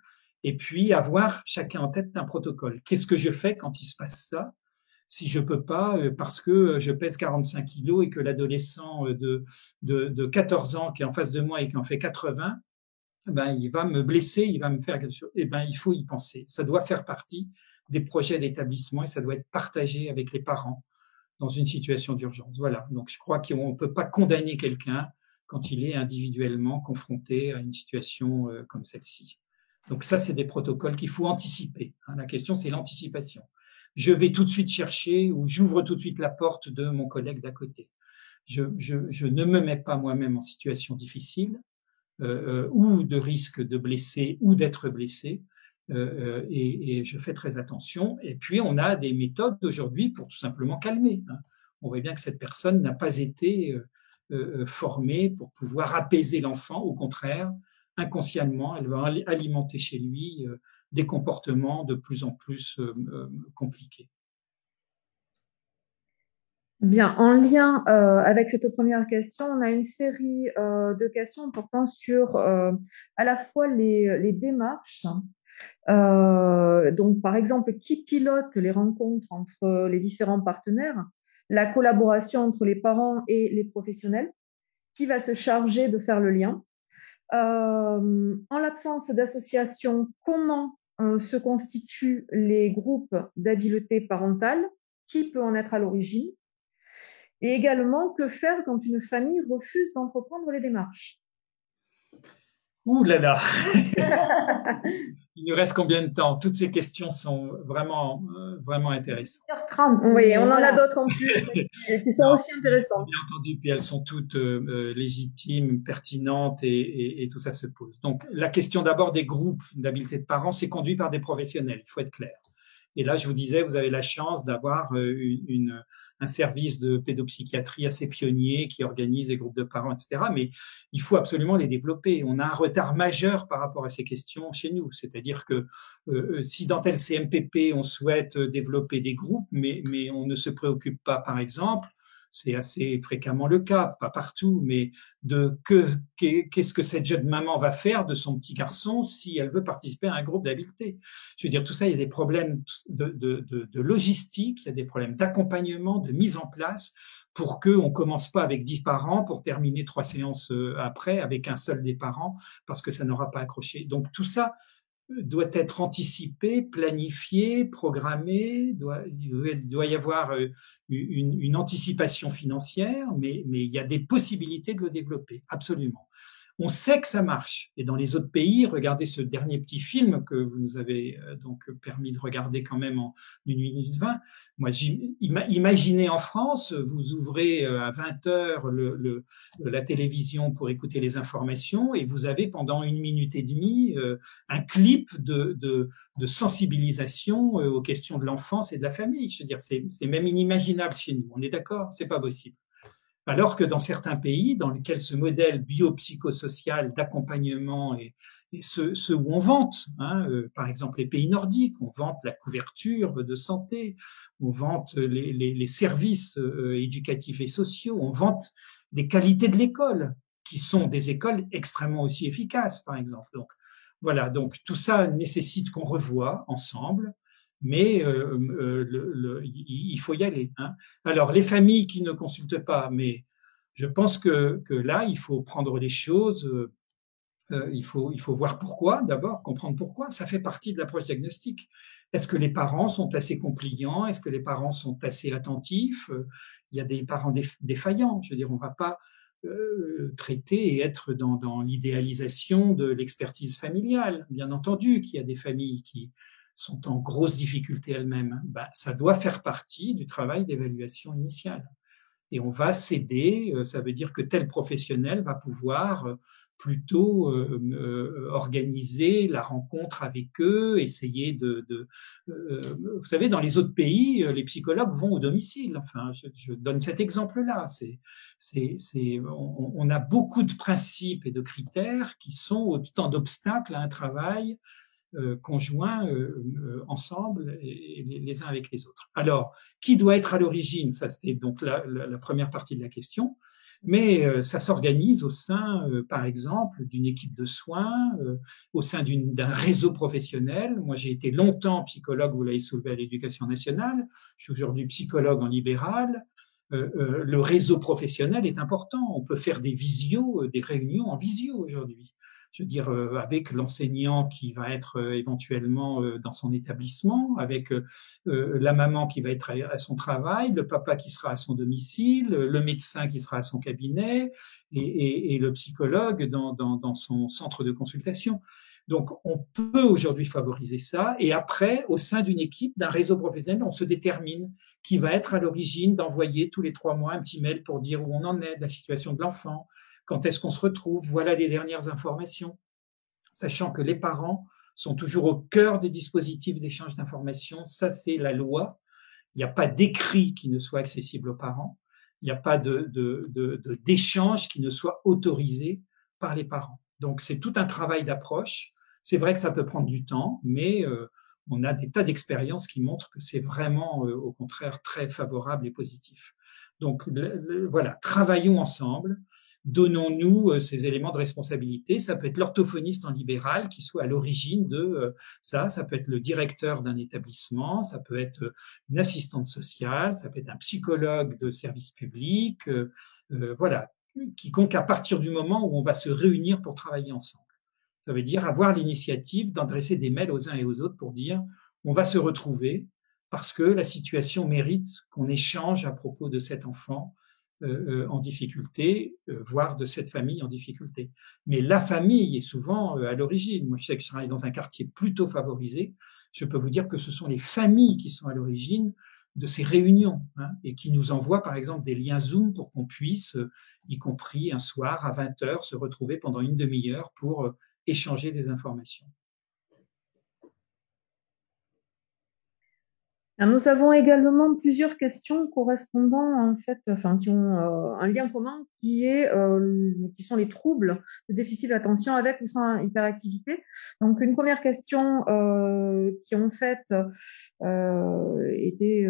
et puis avoir chacun en tête un protocole. Qu'est-ce que je fais quand il se passe ça ? Si je peux pas, parce que je pèse 45 kilos et que l'adolescent de 14 ans qui est en face de moi et qui en fait 80, ben, il va me blesser, il va me faire quelque chose. Eh ben, il faut y penser. Ça doit faire partie des projets d'établissement et ça doit être partagé avec les parents dans une situation d'urgence. Voilà. Donc, je crois qu'on ne peut pas condamner quelqu'un quand il est individuellement confronté à une situation comme celle-ci. Donc, ça, c'est des protocoles qu'il faut anticiper. La question, c'est l'anticipation. Je vais tout de suite chercher ou j'ouvre tout de suite la porte de mon collègue d'à côté. Je ne me mets pas moi-même en situation difficile ou de risque de blesser ou d'être blessé et je fais très attention. Et puis, on a des méthodes aujourd'hui pour tout simplement calmer. On voit bien que cette personne n'a pas été formée pour pouvoir apaiser l'enfant. Au contraire, inconsciemment, elle va alimenter chez lui des comportements de plus en plus compliqués. Bien, en lien avec cette première question, on a une série de questions portant sur à la fois les démarches. Donc, par exemple, qui pilote les rencontres entre les différents partenaires, la collaboration entre les parents et les professionnels, qui va se charger de faire le lien. En l'absence d'association, comment se constituent les groupes d'habileté parentale, qui peut en être à l'origine, et également que faire quand une famille refuse d'entreprendre les démarches. Ouh là là. Il nous reste combien de temps? Toutes ces questions sont vraiment intéressantes. Oui, on en a d'autres en plus qui sont aussi intéressantes. Bien entendu, puis elles sont toutes légitimes, pertinentes et tout ça se pose. Donc, la question d'abord des groupes d'habileté de parents, c'est conduit par des professionnels, il faut être clair. Et là, je vous disais, vous avez la chance d'avoir un service de pédopsychiatrie assez pionnier qui organise des groupes de parents, etc. Mais il faut absolument les développer. On a un retard majeur par rapport à ces questions chez nous. C'est-à-dire que si dans tel CMPP, on souhaite développer des groupes, mais on ne se préoccupe pas, par exemple, c'est assez fréquemment le cas, pas partout, mais qu'est-ce que cette jeune maman va faire de son petit garçon si elle veut participer à un groupe d'habileté. Je veux dire, tout ça, il y a des problèmes de logistique, il y a des problèmes d'accompagnement, de mise en place pour qu'on ne commence pas avec 10 parents pour terminer 3 séances après avec un seul des parents parce que ça n'aura pas accroché. Donc tout ça doit être anticipé, planifié, programmé, il doit y avoir une anticipation financière, mais il y a des possibilités de le développer, absolument. On sait que ça marche. Et dans les autres pays, regardez ce dernier petit film que vous nous avez donc permis de regarder quand même en 1 minute 20. Moi, imaginez en France, vous ouvrez à 20h la télévision pour écouter les informations et vous avez pendant 1 minute et demie un clip de sensibilisation aux questions de l'enfance et de la famille. Je veux dire, c'est même inimaginable chez nous. On est d'accord? C'est pas possible. Alors que dans certains pays dans lesquels ce modèle biopsychosocial d'accompagnement est ceux où on vante, par exemple les pays nordiques, on vante la couverture de santé, on vante les services éducatifs et sociaux, on vante les qualités de l'école, qui sont des écoles extrêmement aussi efficaces, par exemple. Donc voilà, donc tout ça nécessite qu'on revoie ensemble. Mais il faut y aller. Alors, les familles qui ne consultent pas, mais je pense que là, il faut prendre les choses, il faut voir pourquoi, d'abord, comprendre pourquoi. Ça fait partie de l'approche diagnostique. Est-ce que les parents sont assez compliants? Est-ce que les parents sont assez attentifs? Il y a des parents défaillants. Je veux dire, on ne va pas traiter et être dans l'idéalisation de l'expertise familiale. Bien entendu qu'il y a des familles qui sont en grosse difficulté elles-mêmes, ça doit faire partie du travail d'évaluation initiale. Et on va s'aider, ça veut dire que tel professionnel va pouvoir plutôt organiser la rencontre avec eux, essayer vous savez, dans les autres pays, les psychologues vont au domicile. Enfin, je donne cet exemple-là. On a beaucoup de principes et de critères qui sont autant d'obstacles à un travail conjoints ensemble et les uns avec les autres. Alors, qui doit être à l'origine? Ça, c'était donc la première partie de la question. Mais ça s'organise au sein, par exemple, d'une équipe de soins, au sein d'un réseau professionnel. Moi, j'ai été longtemps psychologue, vous l'avez soulevé, à l'Éducation nationale. Je suis aujourd'hui psychologue en libéral. Le réseau professionnel est important. On peut faire des réunions en visio aujourd'hui. Je veux dire, avec l'enseignant qui va être éventuellement dans son établissement, avec la maman qui va être à son travail, le papa qui sera à son domicile, le médecin qui sera à son cabinet et le psychologue dans son centre de consultation. Donc, on peut aujourd'hui favoriser ça. Et après, au sein d'une équipe, d'un réseau professionnel, on se détermine qui va être à l'origine d'envoyer tous les 3 mois un petit mail pour dire où on en est de la situation de l'enfant. Quand est-ce qu'on se retrouve? Voilà les dernières informations. Sachant que les parents sont toujours au cœur des dispositifs d'échange d'informations. Ça, c'est la loi. Il n'y a pas d'écrit qui ne soit accessible aux parents. Il n'y a pas d'échange qui ne soit autorisé par les parents. Donc, c'est tout un travail d'approche. C'est vrai que ça peut prendre du temps, mais on a des tas d'expériences qui montrent que c'est vraiment, au contraire, très favorable et positif. Donc, voilà, travaillons ensemble. Donnons-nous ces éléments de responsabilité. Ça peut être l'orthophoniste en libéral qui soit à l'origine de ça peut être le directeur d'un établissement, ça peut être une assistante sociale, ça peut être un psychologue de service public, voilà, quiconque à partir du moment où on va se réunir pour travailler ensemble. Ça veut dire avoir l'initiative d'adresser des mails aux uns et aux autres pour dire on va se retrouver parce que la situation mérite qu'on échange à propos de cet enfant en difficulté, voire de cette famille en difficulté. Mais la famille est souvent à l'origine. Moi, je sais que je travaille dans un quartier plutôt favorisé. Je peux vous dire que ce sont les familles qui sont à l'origine de ces réunions et qui nous envoient, par exemple, des liens Zoom pour qu'on puisse, y compris un soir à 20h, se retrouver pendant une demi-heure pour échanger des informations. Nous avons également plusieurs questions correspondant, en fait, qui ont un lien commun, qui sont les troubles de déficit d'attention avec ou sans hyperactivité. Donc, une première question qui, en fait, était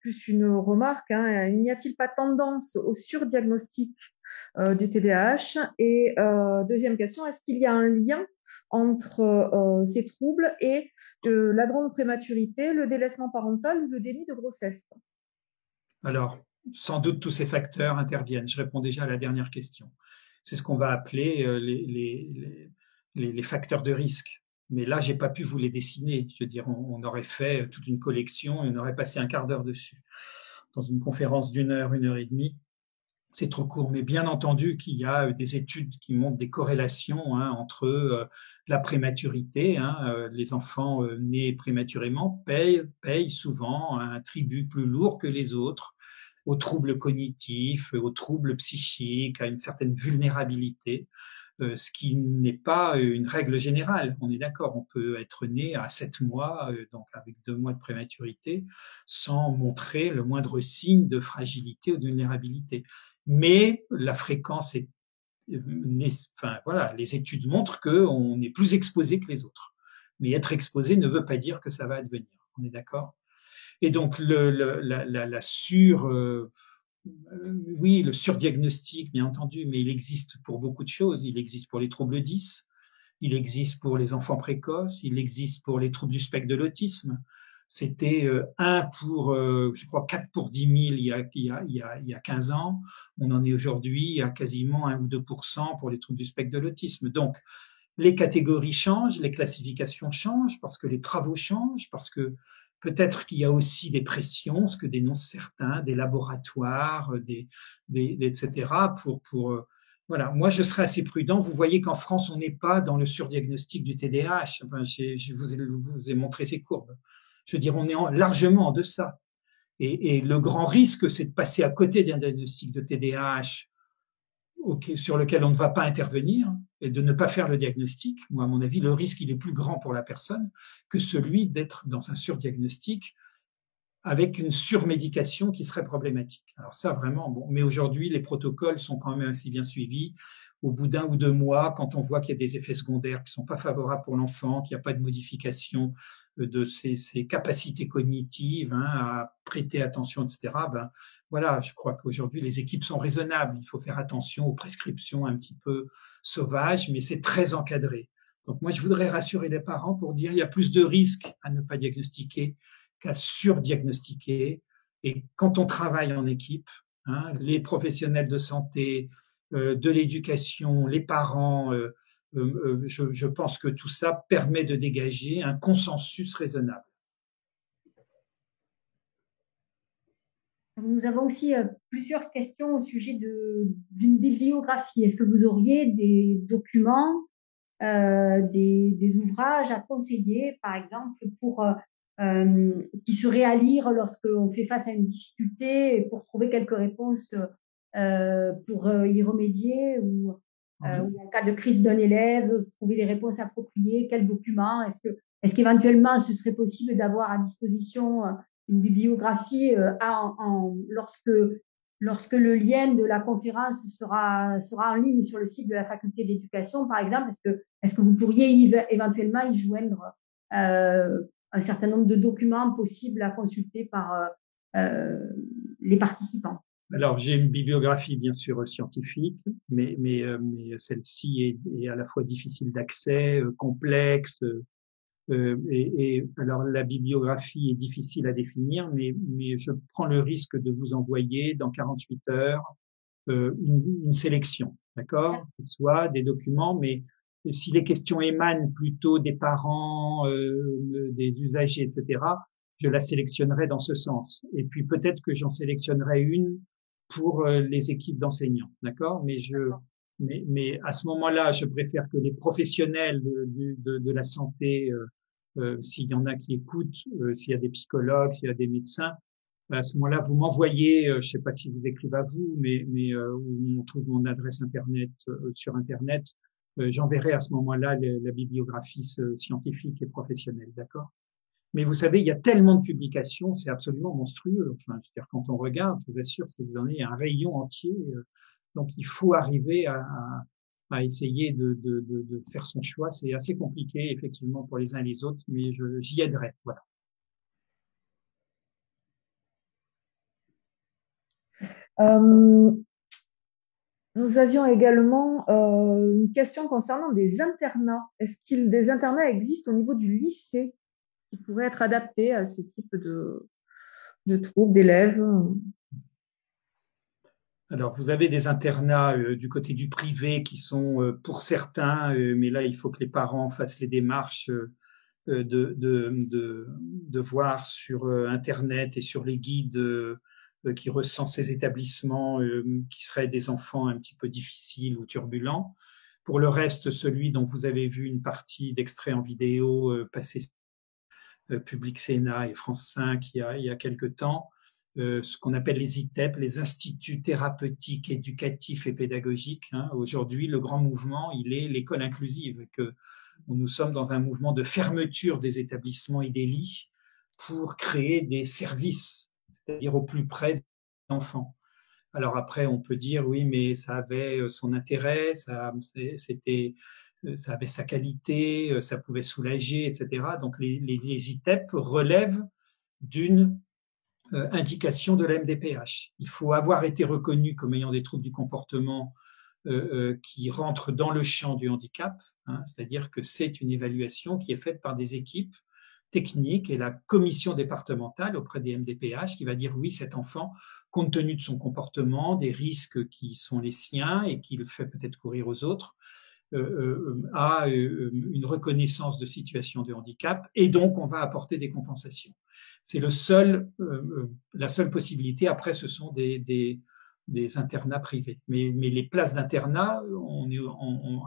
plus une remarque. N'y a-t-il pas tendance au surdiagnostic du TDAH? Et deuxième question, est-ce qu'il y a un lien entre ces troubles et la grande prématurité, le délaissement parental ou le déni de grossesse? Alors, sans doute tous ces facteurs interviennent. Je réponds déjà à la dernière question. C'est ce qu'on va appeler les facteurs de risque. Mais là, je n'ai pas pu vous les dessiner. Je veux dire, on aurait fait toute une collection et on aurait passé un quart d'heure dessus. Dans une conférence d'1 heure, 1 heure et demie, c'est trop court, mais bien entendu qu'il y a des études qui montrent des corrélations entre la prématurité. Les enfants nés prématurément payent souvent un tribut plus lourd que les autres aux troubles cognitifs, aux troubles psychiques, à une certaine vulnérabilité, ce qui n'est pas une règle générale. On est d'accord, on peut être né à 7 mois, donc avec 2 mois de prématurité, sans montrer le moindre signe de fragilité ou de vulnérabilité. Mais la fréquence est, enfin voilà, les études montrent qu'on est plus exposé que les autres. Mais être exposé ne veut pas dire que ça va advenir. On est d'accord? Et donc oui, le surdiagnostic, bien entendu, mais il existe pour beaucoup de choses. Il existe pour les troubles 10, il existe pour les enfants précoces, il existe pour les troubles du spectre de l'autisme. C'était 1 pour, je crois, 4 pour 10 000 il y a 15 ans. On en est aujourd'hui à quasiment 1 ou 2% pour les troubles du spectre de l'autisme. Donc, les catégories changent, les classifications changent, parce que les travaux changent, parce que peut-être qu'il y a aussi des pressions, ce que dénoncent certains, des laboratoires, etc. Voilà. Moi, je serais assez prudent. Vous voyez qu'en France, on n'est pas dans le surdiagnostic du TDAH. Enfin, je vous ai montré ces courbes. Je veux dire, on est largement en deçà. Et le grand risque, c'est de passer à côté d'un diagnostic de TDAH sur lequel on ne va pas intervenir et de ne pas faire le diagnostic. Moi, à mon avis, le risque, il est plus grand pour la personne que celui d'être dans un surdiagnostic avec une surmédication qui serait problématique. Alors ça, vraiment, bon. Mais aujourd'hui, les protocoles sont quand même assez bien suivis. Au bout d'1 ou 2 mois, quand on voit qu'il y a des effets secondaires qui ne sont pas favorables pour l'enfant, qu'il n'y a pas de modification de ses capacités cognitives, à prêter attention, etc., voilà, je crois qu'aujourd'hui, les équipes sont raisonnables. Il faut faire attention aux prescriptions un petit peu sauvages, mais c'est très encadré. Donc moi, je voudrais rassurer les parents pour dire qu'il y a plus de risques à ne pas diagnostiquer qu'à surdiagnostiquer. Et quand on travaille en équipe, les professionnels de santé, de l'éducation, les parents, je pense que tout ça permet de dégager un consensus raisonnable. Nous avons aussi plusieurs questions au sujet d'une bibliographie. Est-ce que vous auriez des documents, des ouvrages à conseiller, par exemple, qui seraient à lire lorsqu'on fait face à une difficulté et pour trouver quelques réponses pour y remédier ou en cas de crise d'un élève, trouver les réponses appropriées, quels documents? Est-ce qu'éventuellement ce serait possible d'avoir à disposition une bibliographie lorsque le lien de la conférence sera en ligne sur le site de la faculté d'éducation, par exemple? Est-ce que vous pourriez éventuellement y joindre un certain nombre de documents possibles à consulter par les participants? Alors, j'ai une bibliographie, bien sûr, scientifique, mais celle-ci est à la fois difficile d'accès, complexe. Alors, la bibliographie est difficile à définir, mais je prends le risque de vous envoyer dans 48 heures une sélection, d'accord? Soit des documents, mais si les questions émanent plutôt des parents, des usagers, etc., je la sélectionnerai dans ce sens. Et puis peut-être que j'en sélectionnerai une pour les équipes d'enseignants, d'accord? Mais à ce moment-là, je préfère que les professionnels de la santé, s'il y en a qui écoutent, s'il y a des psychologues, s'il y a des médecins, à ce moment-là, vous m'envoyez, je ne sais pas si vous écrivez à vous, mais où on trouve mon adresse internet sur Internet, j'enverrai à ce moment-là la bibliographie scientifique et professionnelle, d'accord? Mais vous savez, il y a tellement de publications, c'est absolument monstrueux. Enfin, je veux dire, quand on regarde, je vous assure, vous en avez un rayon entier. Donc, il faut arriver à essayer de faire son choix. C'est assez compliqué, effectivement, pour les uns et les autres, mais j'y aiderai. Voilà. Nous avions également une question concernant des internats. Est-ce qu'il des internats existent au niveau du lycée qui pourraient être adaptés à ce type de troubles d'élèves? Alors, vous avez des internats du côté du privé qui sont pour certains, mais là, il faut que les parents fassent les démarches de voir sur Internet et sur les guides qui recense ces établissements qui seraient des enfants un petit peu difficiles ou turbulents. Pour le reste, celui dont vous avez vu une partie d'extrait en vidéo passer Public Sénat et France 5 il y a quelque temps, ce qu'on appelle les ITEP, les Instituts thérapeutiques, éducatifs et pédagogiques. Hein. Aujourd'hui, le grand mouvement, il est l'école inclusive, que nous sommes dans un mouvement de fermeture des établissements et des lits pour créer des services, c'est-à-dire au plus près des enfants. Alors après, on peut dire, oui, mais ça avait son intérêt, ça avait sa qualité, ça pouvait soulager, etc. Donc les ITEP relèvent d'une indication de la MDPH. Il faut avoir été reconnu comme ayant des troubles du comportement qui rentrent dans le champ du handicap, hein, c'est-à-dire que c'est une évaluation qui est faite par des équipes techniques et la commission départementale auprès des MDPH qui va dire oui, cet enfant, compte tenu de son comportement, des risques qui sont les siens et qui le fait peut-être courir aux autres, a une reconnaissance de situation de handicap et donc on va apporter des compensations. C'est la seule possibilité. Après, ce sont des internats privés. Mais les places d'internat,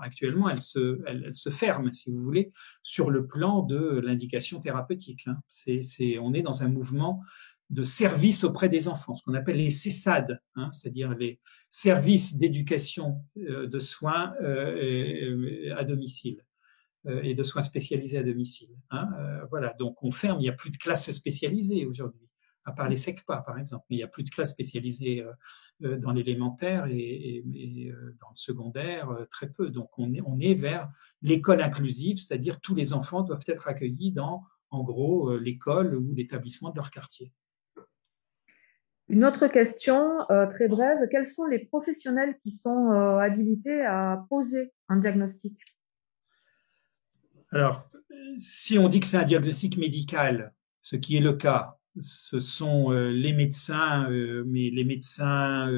actuellement, elles se ferment, si vous voulez, sur le plan de l'indication thérapeutique. Hein. On est dans un mouvement de service auprès des enfants, ce qu'on appelle les CESAD, hein, c'est-à-dire les services d'éducation de soins à domicile et de soins spécialisés à domicile. Hein. Voilà, donc on ferme, il n'y a plus de classes spécialisées aujourd'hui, à part les SECPA par exemple, mais il n'y a plus de classes spécialisées dans l'élémentaire et dans le secondaire, très peu. Donc on est vers l'école inclusive, c'est-à-dire tous les enfants doivent être accueillis dans, en gros, l'école ou l'établissement de leur quartier. Une autre question, très brève. Quels sont les professionnels qui sont habilités à poser un diagnostic? Alors, si on dit que c'est un diagnostic médical, ce qui est le cas, ce sont les médecins, mais les médecins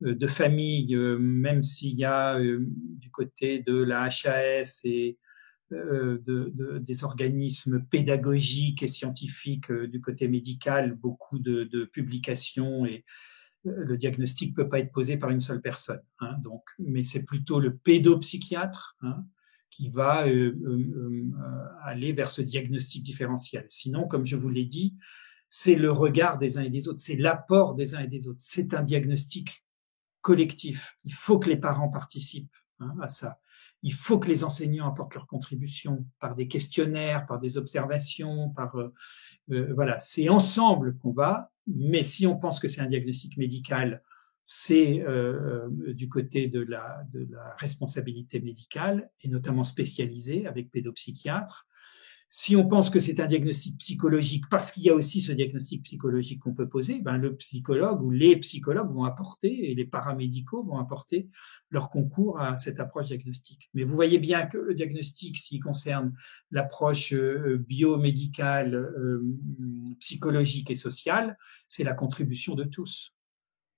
de famille, même s'il y a du côté de la HAS et des organismes pédagogiques et scientifiques du côté médical, beaucoup de publications et le diagnostic ne peut pas être posé par une seule personne. Hein, donc, mais c'est plutôt le pédopsychiatre hein, qui va aller vers ce diagnostic différentiel. Sinon, comme je vous l'ai dit, c'est le regard des uns et des autres, c'est l'apport des uns et des autres. C'est un diagnostic collectif. Il faut que les parents participent hein, à ça. Il faut que les enseignants apportent leur contribution par des questionnaires, par des observations, voilà. C'est ensemble qu'on va, mais si on pense que c'est un diagnostic médical, c'est du côté de la responsabilité médicale et notamment spécialisée avec pédopsychiatre. Si on pense que c'est un diagnostic psychologique, parce qu'il y a aussi ce diagnostic psychologique qu'on peut poser, ben le psychologue ou les psychologues vont apporter et les paramédicaux vont apporter leur concours à cette approche diagnostique. Mais vous voyez bien que le diagnostic, s'il concerne l'approche biomédicale, psychologique et sociale, c'est la contribution de tous.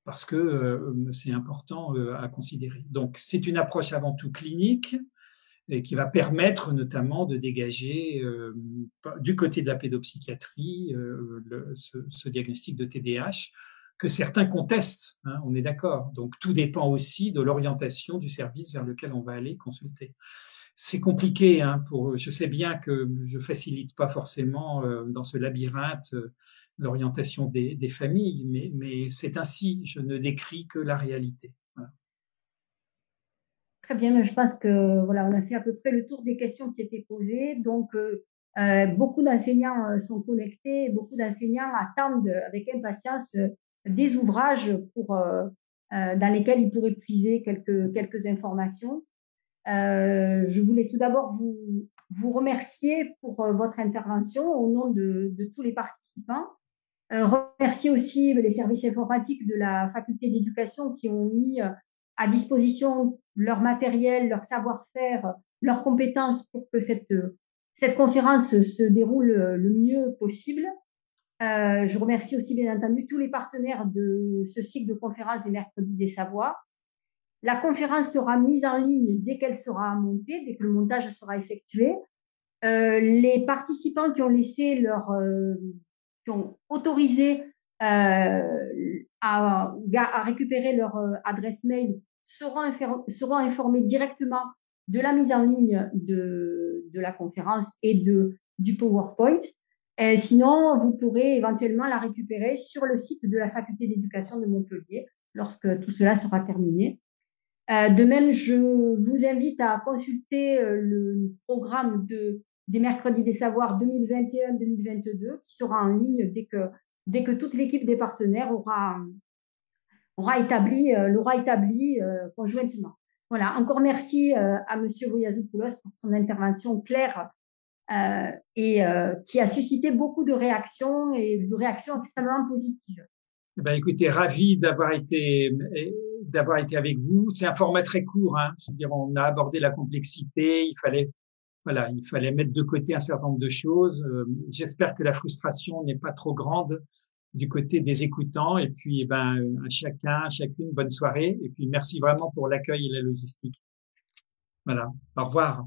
Parce que c'est important à considérer. Donc, c'est une approche avant tout clinique et qui va permettre notamment de dégager du côté de la pédopsychiatrie ce diagnostic de TDAH que certains contestent, hein, on est d'accord. Donc, tout dépend aussi de l'orientation du service vers lequel on va aller consulter. C'est compliqué, hein, je sais bien que je facilite pas forcément dans ce labyrinthe l'orientation des familles, mais c'est ainsi, je ne décris que la réalité. Voilà. Très bien, mais je pense que voilà, on a fait à peu près le tour des questions qui étaient posées. Donc, beaucoup d'enseignants sont connectés, beaucoup d'enseignants attendent avec impatience des ouvrages dans lesquels ils pourraient puiser quelques informations. Je voulais tout d'abord vous remercier pour votre intervention au nom de tous les participants. Remercier aussi les services informatiques de la faculté d'éducation qui ont mis à disposition leur matériel, leur savoir-faire, leurs compétences pour que cette conférence se déroule le mieux possible. Je remercie aussi bien entendu tous les partenaires de ce cycle de conférences des mercredis des savoirs. La conférence sera mise en ligne dès qu'elle sera montée, dès que le montage sera effectué. Les participants qui ont autorisé à récupérer leur adresse mail seront informés directement de la mise en ligne de la conférence et du PowerPoint. Sinon, vous pourrez éventuellement la récupérer sur le site de la Faculté d'éducation de Montpellier lorsque tout cela sera terminé. De même, je vous invite à consulter le programme des Mercredis des Savoirs 2021-2022 qui sera en ligne dès que toute l'équipe des partenaires l'aura établi conjointement. Voilà, encore merci à M. Voyazopoulos pour son intervention claire et qui a suscité beaucoup de réactions et de réactions extrêmement positives. Ben, écoutez, ravi d'avoir été avec vous. C'est un format très court, hein. Je veux dire, on a abordé la complexité. Il fallait mettre de côté un certain nombre de choses. J'espère que la frustration n'est pas trop grande du côté des écoutants. Et puis, chacune, bonne soirée. Et puis, merci vraiment pour l'accueil et la logistique. Voilà. Au revoir.